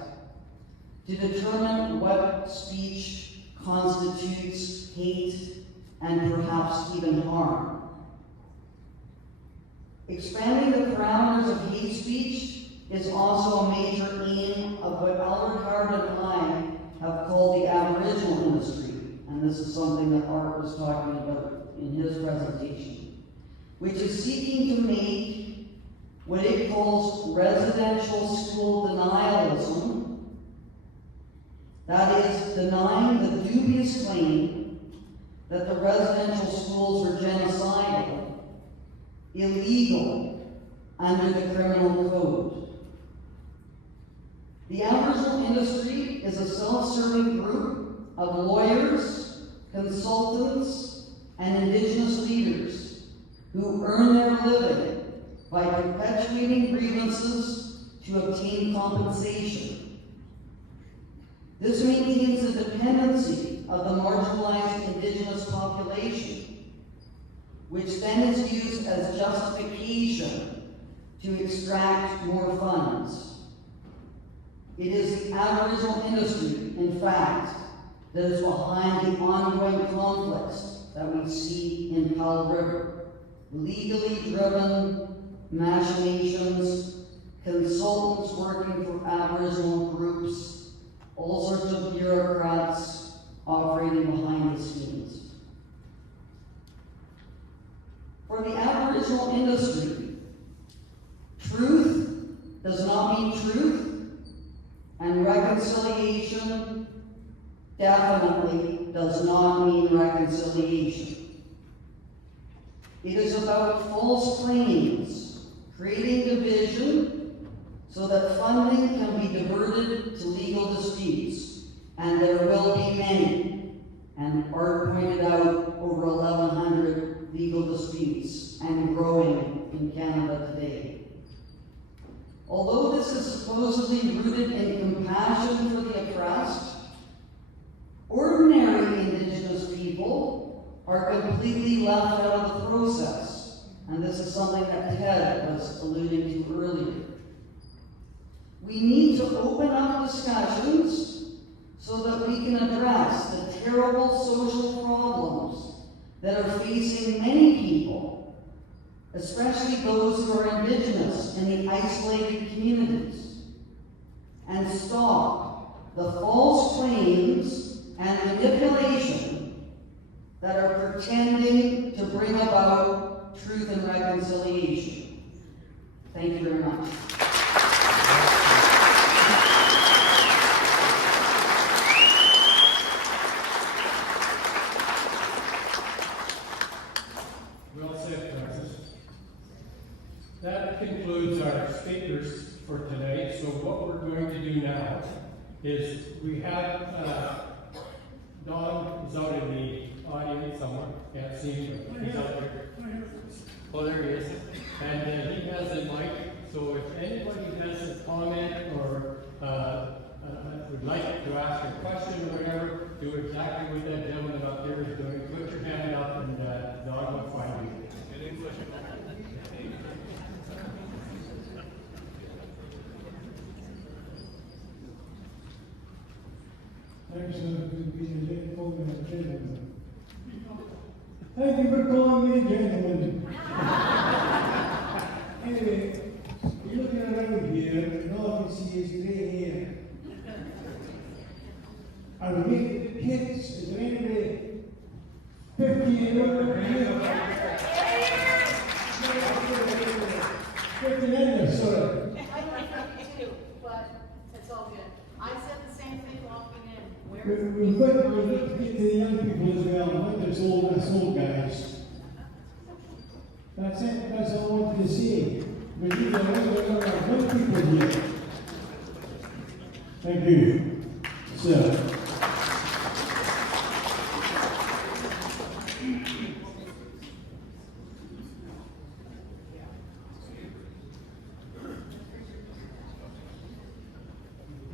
to determine what speech constitutes hate and perhaps even harm. Expanding the parameters of hate speech is also a major aim of what Albert Howard and I have called the Aboriginal industry, and this is something that Art was talking about in his presentation, which is seeking to make what it calls residential school denialism, that is, denying the dubious claim that the residential schools were genocidal, illegal under the criminal code. The Aboriginal industry is a self-serving group of lawyers, consultants, and Indigenous leaders who earn their living by perpetuating grievances to obtain compensation. This maintains the dependency of the marginalized Indigenous population, which then is used as justification to extract more funds. It is the Aboriginal industry, in fact, that is behind the ongoing conflicts that we see in Powell River. Legally driven machinations, consultants working for Aboriginal groups, all sorts of bureaucrats operating behind the scenes. For the Aboriginal industry, truth does not mean truth, and reconciliation definitely does not mean reconciliation. It is about false claims, creating division so that funding can be diverted to legal disputes, and there will be many. And Art pointed out over 1,100 legal disputes and growing in Canada today. Although this is supposedly rooted in compassion for the oppressed, ordinary Indigenous people are completely left out of the process. And this is something that Ted was alluding to earlier. We need to open up discussions so that we can address the terrible social problems that are facing many people, especially those who are Indigenous in the isolated communities, and stop the false claims and manipulation that are pretending to bring about truth and reconciliation. Thank you very much. Well said, Francis. That concludes our speakers for tonight. So what we're going to do now is we have Don is out in the audience somewhere. Can't see him, but he's out there. Oh, there he is. And he has a mic. So if anybody has a comment or would like to ask a question or whatever, do exactly what that gentleman up there is doing. Put your hand up and Don will find you. Thanks for being a gentleman. Thank you for calling me a gentleman. Anyway, you're looking around here, and all I can see is grey hair. Are we the kids? Is there anybody 50 years old here? 59, sorry. I'm 52, but it's all good. I said the same thing walking in. Where We've got to get to the young people as well, not just old guys. That's it, that's all I wanted to say. We need a lot of young people here. Thank you. Sir.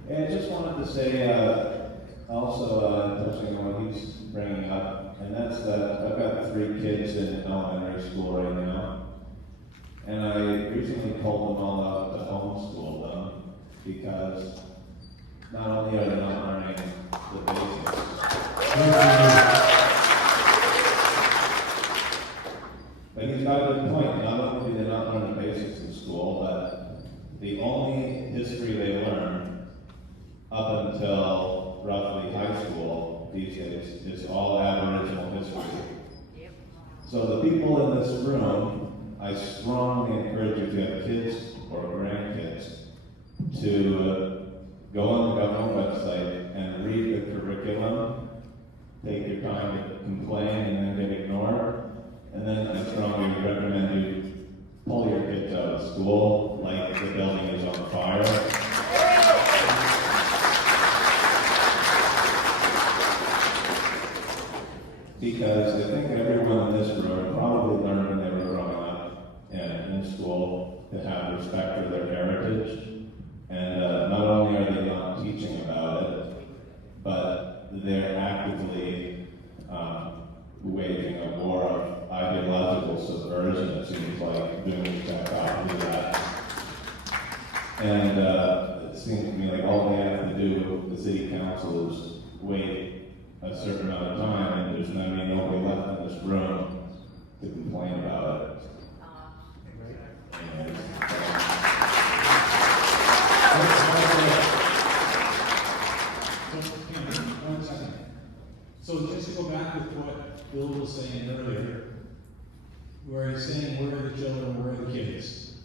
And I just wanted to say, also touching on what he's bringing up, and that's that I've got 3 kids in elementary school right now, and I recently called them all out to homeschool them because not only are they not learning the basics, but he's got a good point. Not only do they not learn the basics in school, but the only history they learn up until roughly high school these days is all Aboriginal history. So the people in this room, I strongly encourage you, if you have kids or grandkids, to go on the government website and read the curriculum, take your time to complain and then get ignored, and then I strongly recommend you pull your kids out of school like the building is on fire. Because I think everyone in this room probably learned when they were growing up and in school to have respect for their heritage. And not only are they not teaching about it, they're actively waging a war of ideological subversion, it seems like, doing exactly that. And it seems to me like all they have to do with the city council is wait a certain amount of time, and there's not even nobody left in this room to complain about it. Anyways, One second. So just to go back with what Bill was saying earlier, where he's saying, where are the children, where are the kids?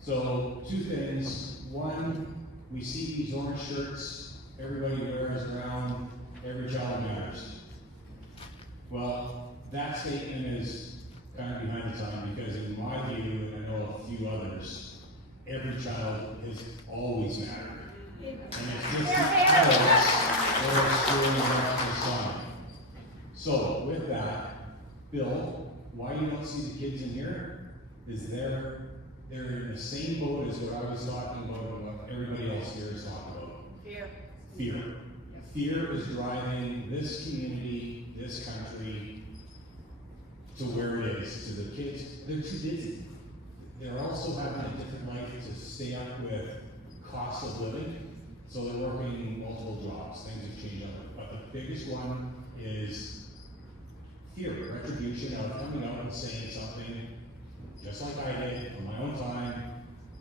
So, two things. One, we see these orange shirts, everybody wears around, every child matters. Well, that statement is kind of behind the time, because in my view, and I know a few others, every child has always mattered. And it's just the adults that are screwing up the sign. So, with that, Bill, why you don't see the kids in here is they're in the same boat as what I was talking about and what everybody else here is talking about. Fear. Fear. Fear is driving this community, this country, to where it is. To the kids, they're too busy. They're also having a different life to stay up with cost of living, so they're working multiple jobs. Things have changed on it. But the biggest one is fear, retribution of coming out and saying something, just like I did on my own time.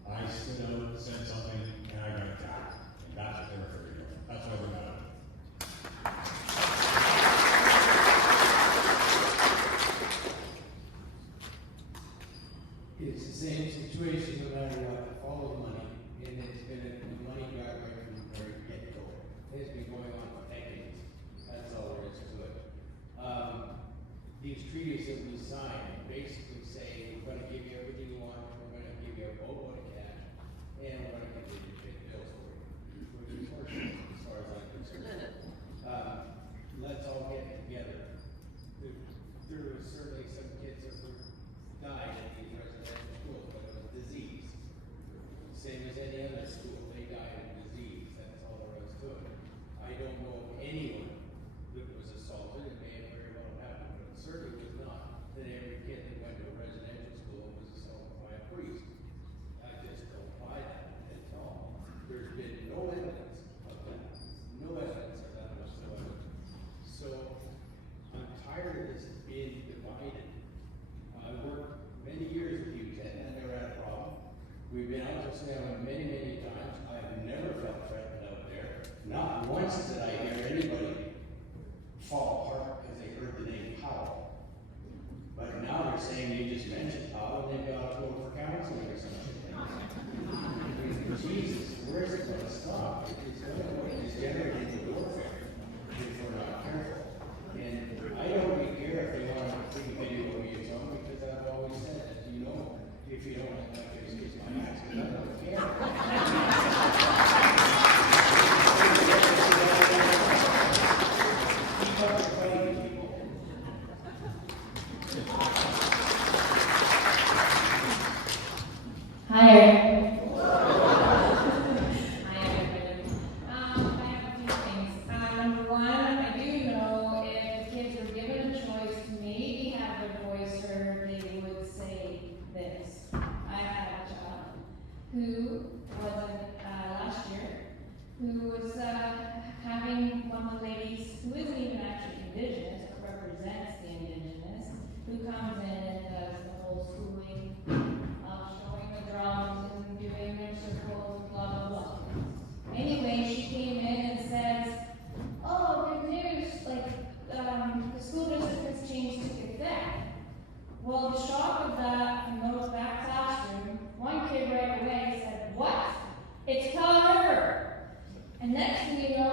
I stood out, said something, and I got attacked. And that's what they're afraid of. That's why they're not out. It's the same situation no matter what, follow the money, and it's been a money grab right from the very get-go. It's been going on for decades, that's all there is to it. These treaties that we sign basically say, we're gonna give you everything you want, we're gonna give you a boatload of cash, and we're gonna continue to pay the bills for you. Which is horseshit, as far as I'm concerned. Let's all get together. There was certainly some kids that were died at these residential schools, but it was disease. Same as any other school, they died of disease, that's all there was to it. I don't know of anyone that was assaulted, it may have very well happened, but it certainly was not that every kid that went to a residential school was assaulted by a priest. I just don't buy that at all. There's been no evidence of that, no evidence of that whatsoever. So, I'm tired of this being divided. I worked many years with you, Ted, and I never had a problem. We've been out to Salem many, many times. I have never felt threatened out there. Not once did I hear anybody fall apart because they heard the name Powell. But now they're saying you just mentioned Powell and they've got to go for counseling or something. Jesus, where is it going to stop? It's going to generate into warfare if we're not careful. And I don't really care if they want to take a video of me or something, because I've always said, as you know, if you don't like my face, kiss my ass, because I don't care. Keep up the fighting, people. Hi, Eric. Hi, everybody. I have a few things. Number one, I do know if the kids were given a choice to maybe have their voice heard, they would say this. I had a child who was last year, who was having one of the ladies who isn't even actually indigenous, but represents the indigenous, who comes in and does the whole schooling, showing the drums and doing their circles, blah, blah, blah. Anyway, she came in and says, oh, good news, like, the school district has changed to effect. Well, the shock of that from that classroom, one kid right away said, what? It's Powell River. And next thing you know,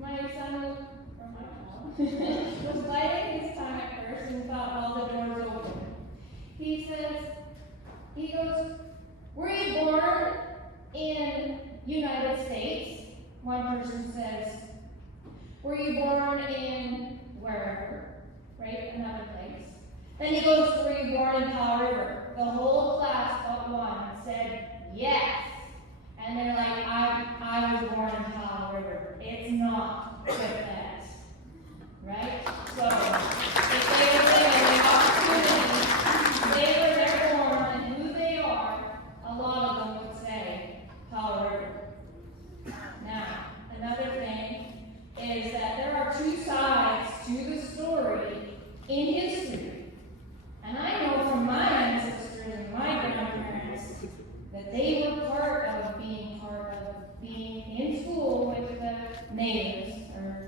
my son, or my child, was biting his tongue at first and thought all the doors open. He goes, were you born in United States? One person says, were you born in wherever, right? Another place. Then he goes, were you born in Powell River? The whole class but one said, yes. And they're like, I was born in Powell River. It's not with that. in school with the natives,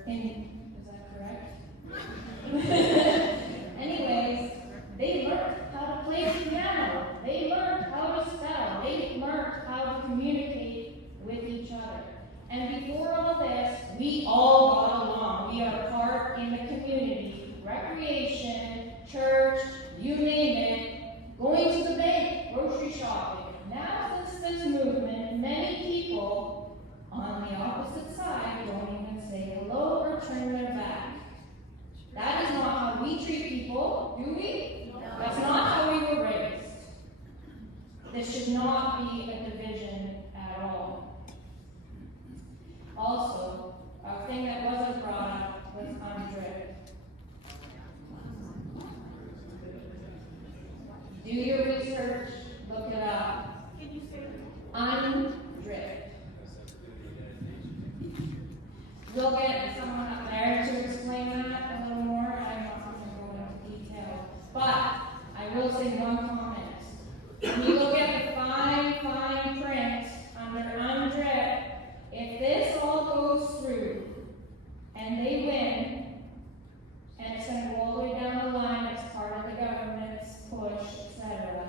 is that correct? Anyways, they learned how to play the piano, they learned how to spell, they learned how to communicate with each other. And before all this, we all got along. We are part in the community, recreation, church, you name it, going to the bank, grocery shopping. Now, since this movement, many people on the opposite side don't even say hello or turn their back. That is not how we treat people, do we? No. That's not how we were raised. This should not be a division at all. Also, a thing that wasn't brought up was undrift. Do your research, look it up. Undrift. We'll get someone up there to explain that a little more. I'm not going to go into detail. But I will say one comment. When you look at the fine print under undrift, if this all goes through and they win, and it's going to go all the way down the line, it's part of the government's push, etc.,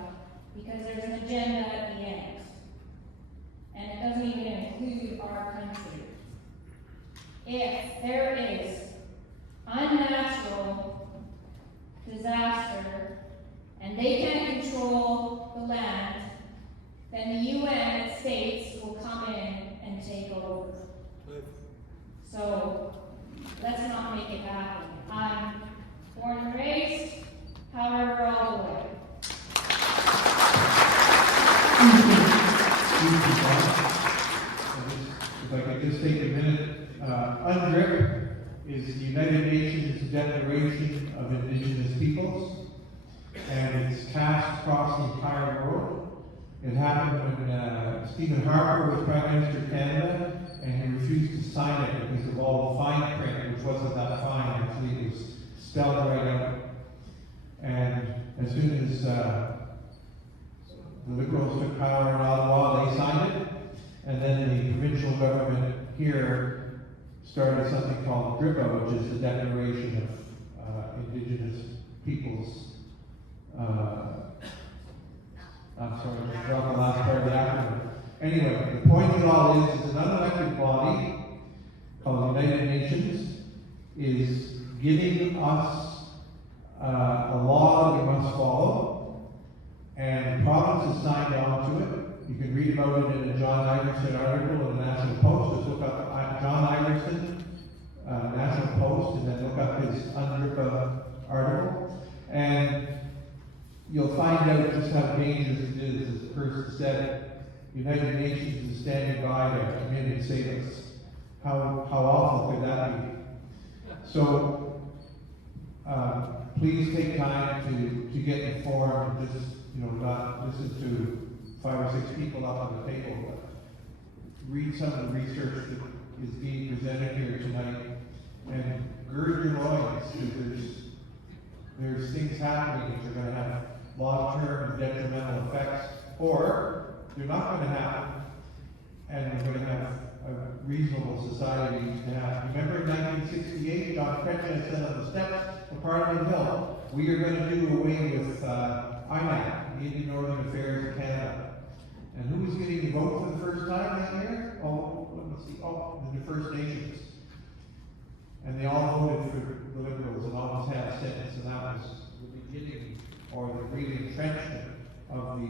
because there's an agenda at the end. And it doesn't even include our country. If there is unnatural disaster and they can't control the land, then the UN states will come in and take over. So let's not make it happen. I'm born and raised, however, all the way. If I could just take a minute, UNDRIP is the United Nations Declaration of Indigenous Peoples, and it's cast across the entire world. It happened when Stephen Harper was Prime Minister of Canada, and he refused to sign it because of all the fine print, which wasn't that fine, actually, it was spelled right out. And as soon as the Liberals took power in Ottawa, they signed it, and then the provincial government here started something called DRIPA, which is the Declaration of Indigenous Peoples. I'm sorry, I forgot the last part of the acronym. Anyway, the point of it all is an unelected body called the United Nations is giving us a law that we must follow, and the province has signed on to it. You can read about it in a John Iverson article in the National Post. Just look up John Iverson, National Post, and then look up his UNDRIPA article. And you'll find out just how dangerous it is. As the person said, United Nations is standing by to come in and save us. How awful could that be? So please take time to get informed and just not listen to 5 or 6 people up on the table, but read some of the research that is being presented here tonight and gird your loins, because there's things happening that are going to have long-term and detrimental effects, or they're not going to happen, and we're going to have a reasonable society to have. Remember in 1968, John French said on the steps of Parliament Hill, we are going to do away with INAC, the Indian Northern Affairs of Canada. And who was getting the vote for the first time that year? The First Nations. And they all voted for the Liberals and almost had a sentence, and that was the beginning, or the great entrenchment of the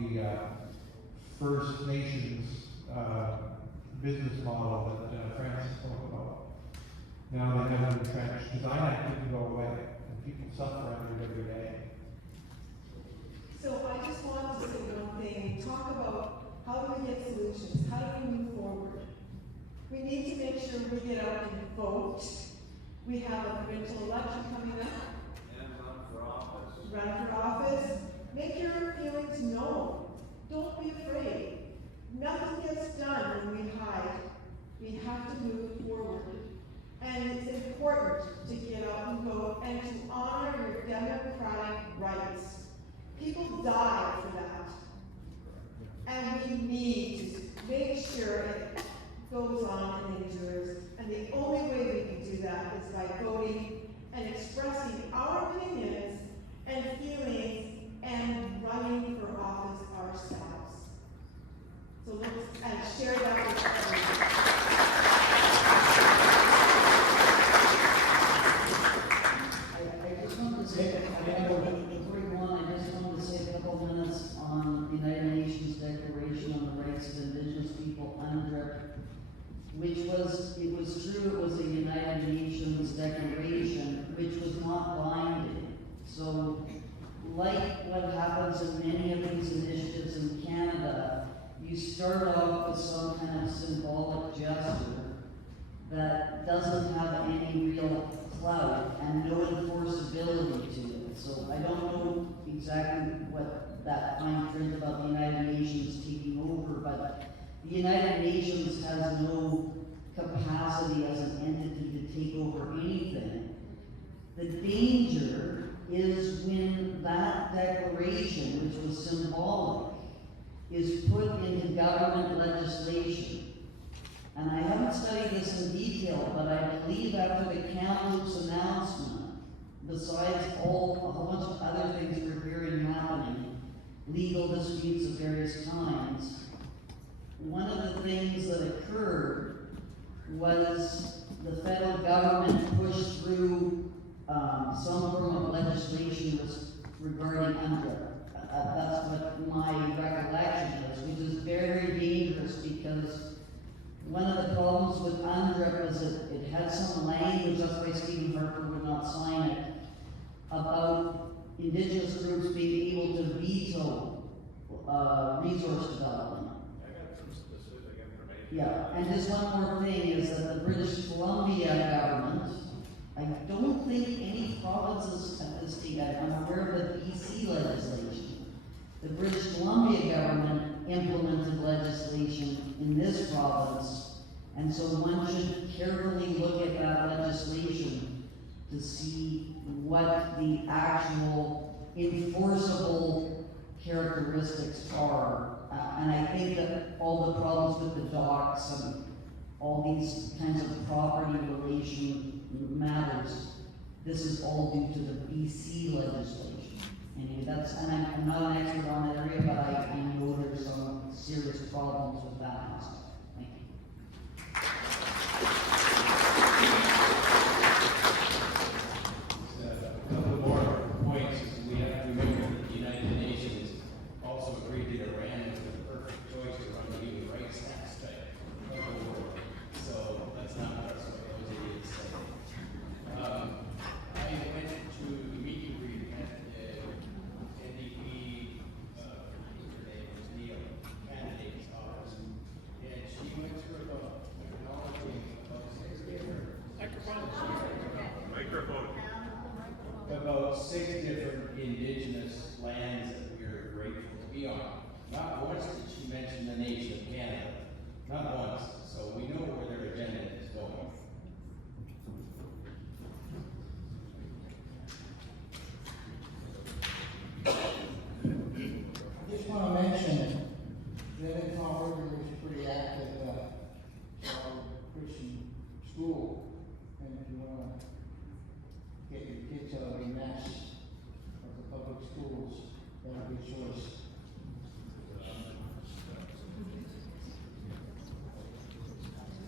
First Nations business model that Francis spoke about. Now they have entrenched, because INAC didn't go away, and people suffer under it every day. So I just want to say one thing, talk about how do we get solutions, how do we move forward? We need to make sure we get out and vote. We have a provincial election coming up. And run for office. Run for office. Make your feelings known. Don't be afraid. Nothing gets done when we hide. We have to move forward. And it's important to get out and vote and to honor your democratic rights. People die for that. And we need to make sure it goes on and that is by voting and expressing our opinions and feelings and running for office ourselves. So let's share that with everyone. I just wanted to say, before you go on, I just wanted to say a couple minutes on the United Nations Declaration on the Rights of Indigenous People, UNDRIP, which was, it was true, it was a United Nations declaration, which was not binding. So, like what happens in many of these initiatives in Canada, you start off with some kind of symbolic gesture that doesn't have any real clout and no enforceability to it. So I don't know exactly what that fine print about the United Nations taking over, but the United Nations has no capacity as an entity to take over anything. The danger is when that declaration, which was symbolic, is put into government legislation. And I haven't studied this in detail, but I believe after the Kamloops announcement, besides a whole bunch of other things we're hearing happening, legal disputes of various kinds, one of the things that occurred was the federal government pushed through some form of legislation regarding UNDRIP. That's what my recollection is, which is very dangerous because one of the problems with UNDRIP is that it had some language, that's why Stephen Harper would not sign it, about Indigenous groups being able to veto resource development. I got some specific information. Yeah, and just one more thing is that the British Columbia government, I don't think any provinces at this stage, I'm aware of the BC legislation. The British Columbia government implemented legislation in this province, and so one should carefully look at that legislation to see what the actual enforceable characteristics are. And I think that all the problems with the docks and all these kinds of property relation matters, this is all due to the BC legislation. Anyway, and I'm not an expert on that area, but I know there's some serious problems with that aspect. Thank you. A couple more points. We have to remember that the United Nations also agreed that Iran was the perfect choice to run the human rights aspect of the world. So let's not let us what those idiots say. I went to meet and greet at NDP, her name was Neil, candidate's office, and she went through about acknowledging about 6 different about 6 different indigenous lands that we are grateful to be on. Not once did she mention the nation of Canada. Not once. So we know where their agenda is going. I just want to mention that in Powell River is a pretty active Christian school, and if you want to get your kids out of the mess of the public schools, that would be a choice.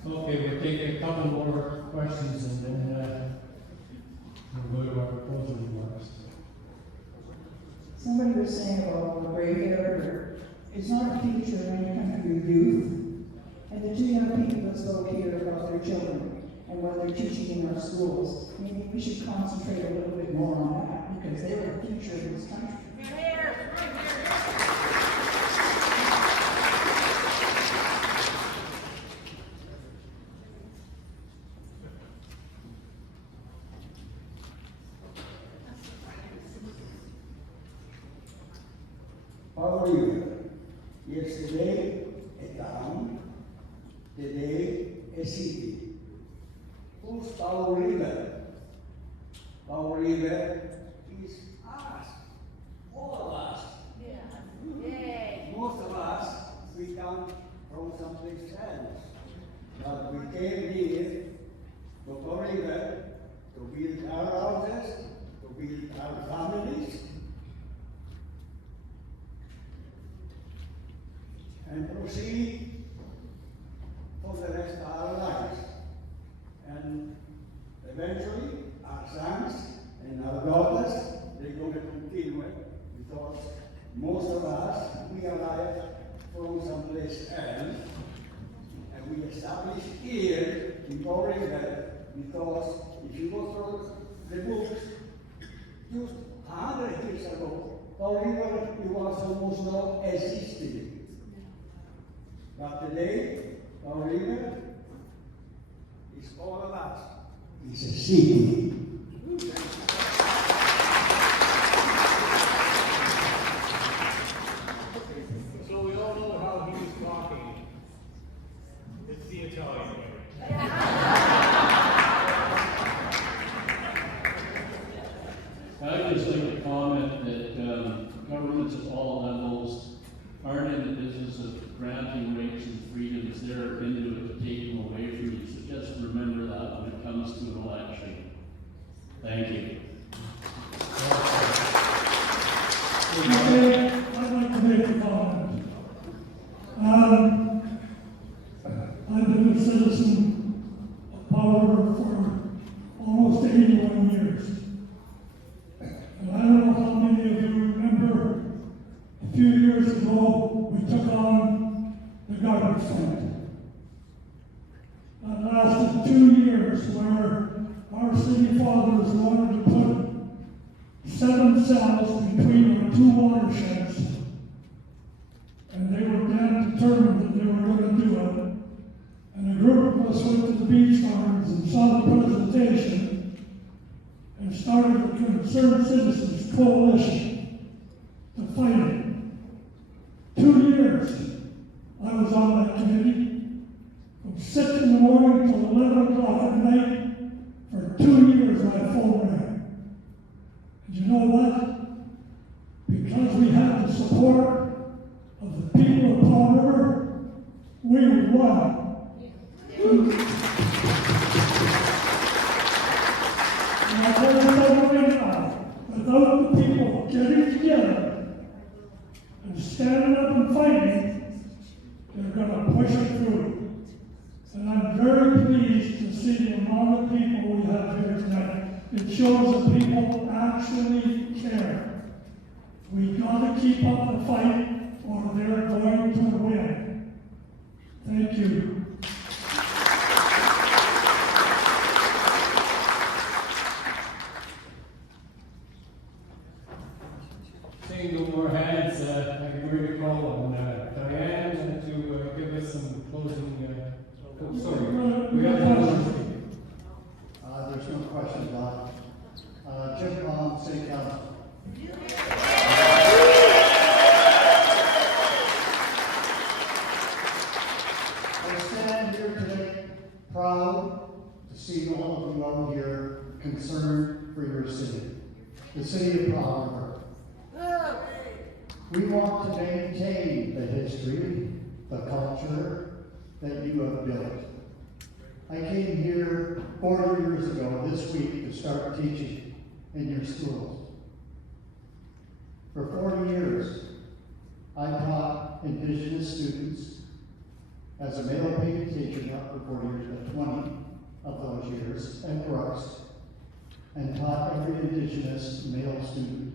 Okay, we'll take a couple more questions and then we'll go to our closing remarks. Somebody was saying about the gray hair, it's not a feature in any country of youth. And the 2 young people that spoke here about their children and what they're teaching in our schools, maybe we should concentrate a little bit more on that because they're the future of this country. Powell River. Yesterday, a town, today, a city. Who's Powell River? Powell River is us, all of us. Yeah. Yay. Most of us, we come from someplace else. But we came here to Powell River eventually, our sons and our daughters, they're going to continue it because most of us, we arrived from someplace else and we established here in Powell River because if you go through the books, just 100 years ago, Powell River it was almost not existing. But today, Powell River is all of us. It's a city. So we all know how he was talking. It's the Italian way. I'd just like to comment that governments at all levels aren't in the business of granting rights and freedoms. They're into it to take them away from you. So just remember that when it comes to an election. Thank you. Okay, I'd like to make a comment. I've been a citizen of Powell River for almost 81 years. And I don't know how many of you remember a few years ago we took on the garbage fight. That lasted 2 years where our city fathers wanted to put 7 cells between our 2 watersheds. And they were damn determined that they were going to do it. And a group of us went to the beach gardens and saw the presentation and started a Concerned Citizens Coalition to fight it. 2 years I was on that committee, from 6 in the morning till 11 o'clock at night. For 2 years my phone rang. And you know what? Because we had the support of the people of Powell River, we won. And I tell you right now, without the people getting together and standing up and fighting, they're going to push it through. And I'm very pleased to see the amount of people we have here tonight. It shows that people actually care. We got to keep up the fight or they're going to win. Thank you. Seeing no more hands, I can really call on Diane to give us some closing. Oh, sorry, we have one more. There's no question about it. Jim Palm, City Council. I stand here today proud to see all of you out here concerned for your city, the city of Powell River. We want to maintain the history, the culture that you have built. I came here 40 years ago this week to start teaching in your schools. For 40 years, I taught Indigenous students as a male paid teacher, not for 40 years, but 20 of those years at Brooks, and taught every Indigenous male student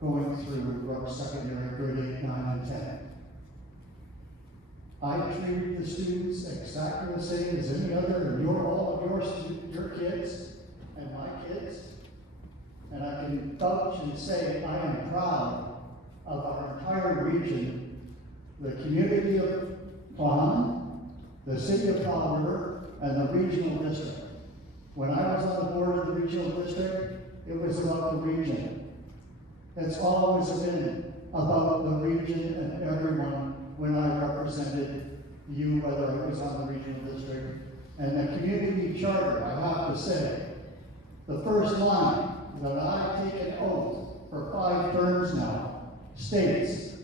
going through Brooks Secondary, grade 8, 9, and 10. I treat the students exactly the same as any other, and all of your kids and my kids. And I can vouch and say I am proud of our entire region, the community of Vaughan, the city of Powell River, and the regional district. When I was on the board of the regional district, it was about the region. It's always been about the region and everyone when I represented you, whether I was on the regional district. And the community charter, I have to say, the first line that I take an oath for 5 terms now states,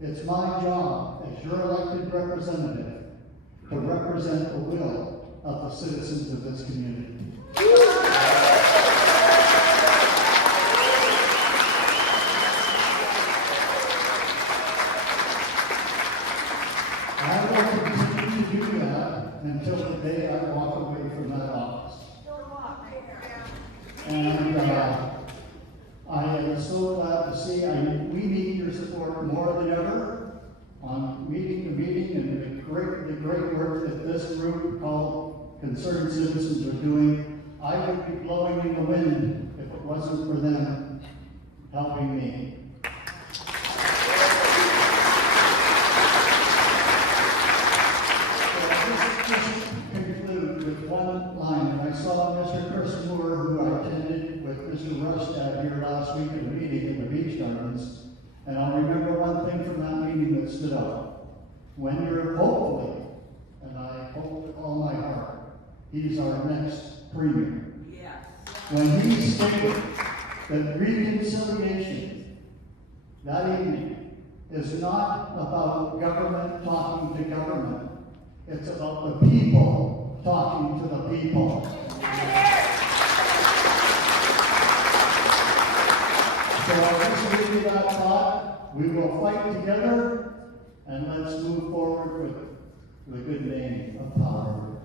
it's my job as your elected representative to represent the will of the citizens of this community. I will continue to do that until the day I walk away from that office. Don't walk. concerned citizens are doing. I would be blowing in the wind if it wasn't for them helping me. Conclude with one line. And I saw Mr. Chris Moore, who I attended with Mr. Rustad here last week at a meeting in the Beach Gardens, and I'll remember one thing from that meeting that stood out. When you're hopefully, and I hope with all my heart, he's our next premier. Yes. When he stated that reconciliation that evening is not about government talking to government. It's about the people talking to the people. So I'll just leave you that thought. We will fight together, and let's move forward with the good name of Powell River.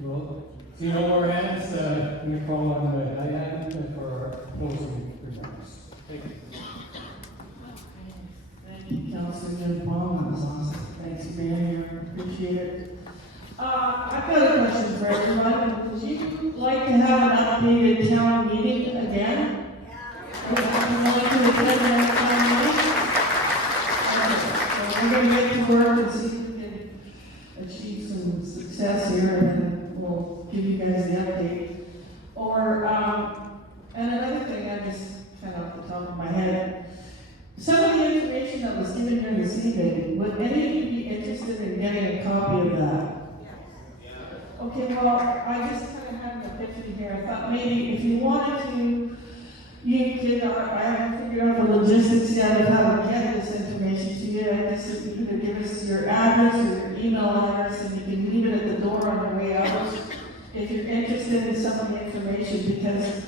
Well, see no more hands, I'm going to call on the item for closing remarks. Thank you. Thank you, Councilor Paul. That was awesome. Thanks for being here. Appreciate it. I've got a question for everyone. Would you like to have an updated town meeting again? Would you like to attend that town meeting? We're going to get to work and see if we can achieve some success here, and then we'll give you guys the update. Or, and another thing, I just kind of off the top of my head, some of the information that was given during this evening, would any of you be interested in getting a copy of that? Okay, well, I just kind of had an epiphany here. I thought maybe if you wanted to, you could, I haven't figured out the logistics yet of how to get this information to you. I guess if you could give us your address or your email address, and you can leave it at the door on your way out if you're interested in some of the information, because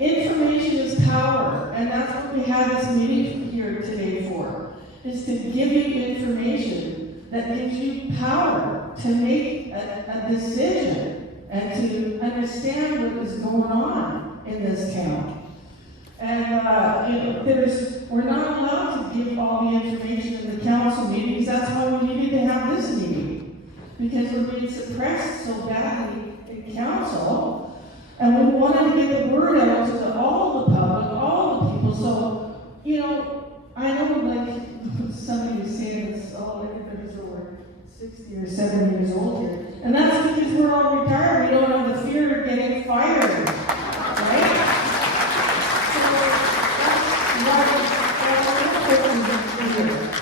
information is power, and that's what we have this meeting here today for, is to give you information that gives you power to make a decision and to understand what is going on in this town. And, we're not allowed to give all the information in the council meetings. That's why we needed to have this meeting, because we're being suppressed so badly in council, and we wanted to get the word out to all the public, all the people. So, I know, like somebody was saying, it's all everybody's over 60 or 70 years old here, and that's because we're all retired. We don't have the fear of getting fired, right?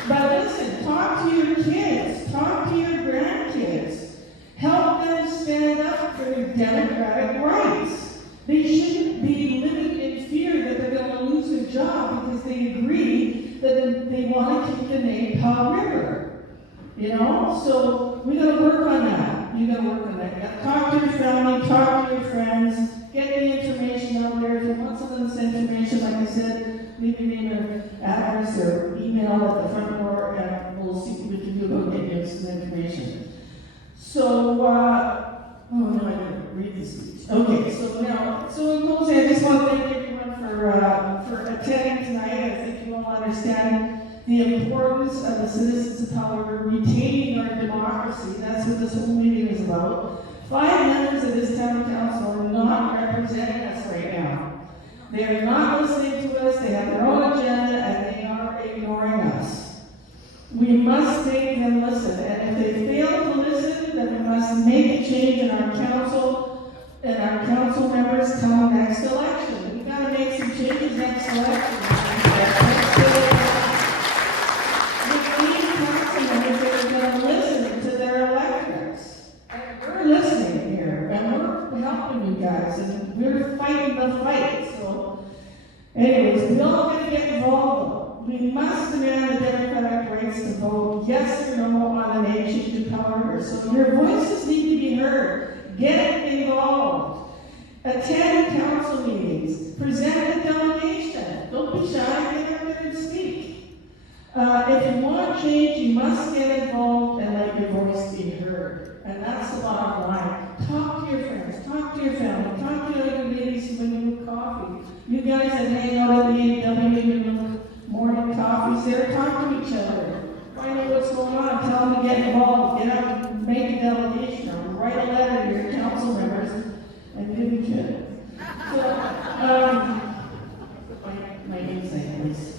But listen, talk to your kids, talk to your grandkids, help them stand up for their democratic rights. They shouldn't be living in fear that they're going to lose their job because they agree that they want to keep the name Powell River. So we got to work on that. You got to work on that. You got to talk to your family, talk to your friends, get the information out there. If you want some of this information, like I said, leave your name and address or email at the front door, and we'll see what we can do about getting you some information. So, oh no, I didn't read the speech. Okay, so in closing, I just want to thank everyone for attending tonight. I think you all understand the importance of the citizens of Powell River retaining our democracy. That's what this whole meeting is about. 5 members of this town council are not representing us right now. They are not listening to us, they have their own agenda, and they are ignoring us. We must make them listen, and if they fail to listen, then we must make a change in our council and our council members come next election. We've got to make some changes next election. We need council members that are going to listen to their electors. And we're listening here, and we're helping you guys, and we're fighting the fight. So, anyways, we all got to get involved. We must demand the democratic rights to vote yes or no on the name change to Powell River. So your voices need to be heard. Get involved. Attend council meetings. Present a delegation. Don't be shy. Get up there and speak. If you want change, you must get involved and let your voice be heard. And that's the bottom line. Talk to your friends. Talk to your family. Talk to the other ladies when you have coffee. You guys that hang out at the AW, there, talk to each other, find out what's going on, tell them to get involved, get out, make a delegation, or write a letter to your council members, and do the kid. So, my insight, please.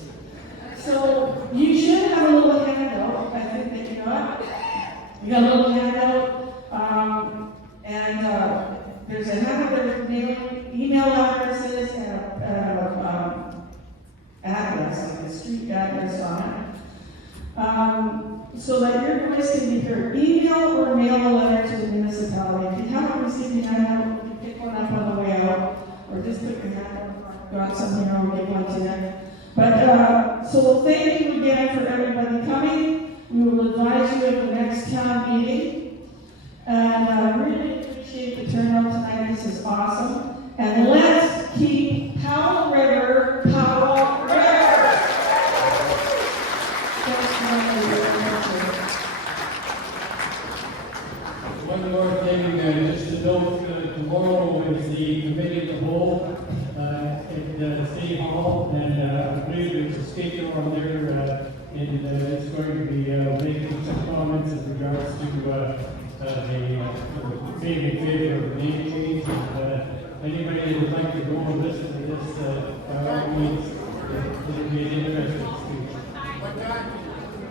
So, you should have a little handout, I think that you got. You got a little handout, there's a handout with email addresses and address, like a street address on it. So that your voice can be heard. Email or mail a letter to the municipality. If you haven't received a handout, you can pick one up on the way out, or just put your hand up, got something, or give one to them. But, so thank you again for everybody coming. We will advise you of the next town meeting. And I really appreciate the turnout tonight. This is awesome. And let's keep Powell River, Powell River. One more thing, just to note, tomorrow is the committee of the whole at the City Hall, and I believe there's a speaker on there, and it's going to be making some comments in regards to being in favor of the name change. Anybody that would like to go and listen to this, by all means, it'll be an interesting speech.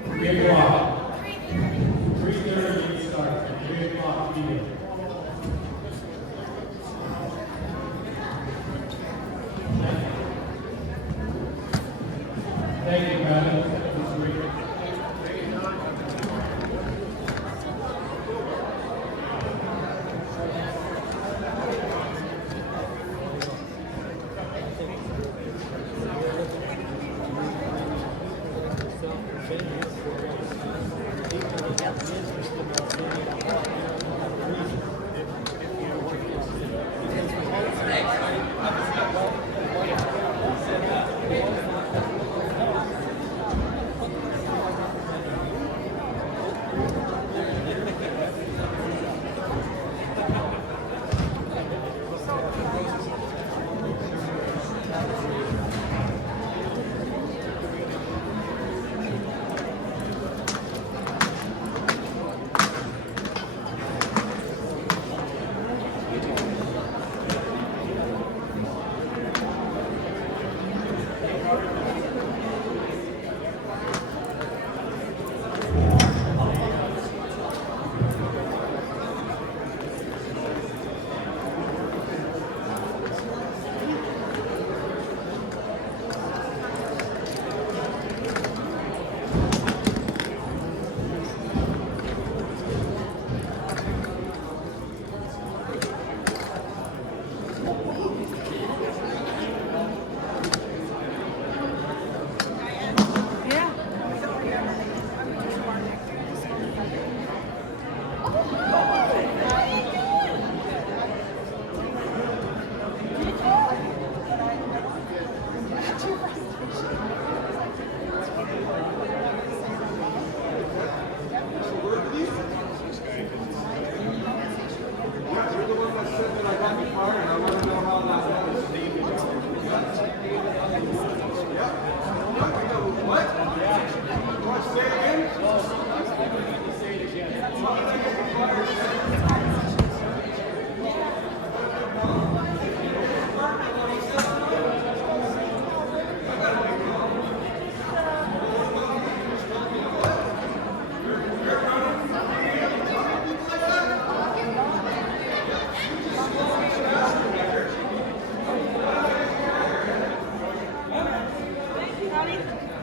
3 o'clock. 3:30 start. 3 o'clock p.m. Thank you, madam. That was great.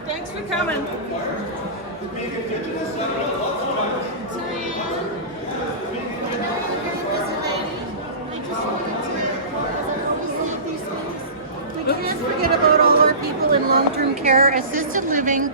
Thanks for coming. We can't forget about all our people in long-term care, assisted living,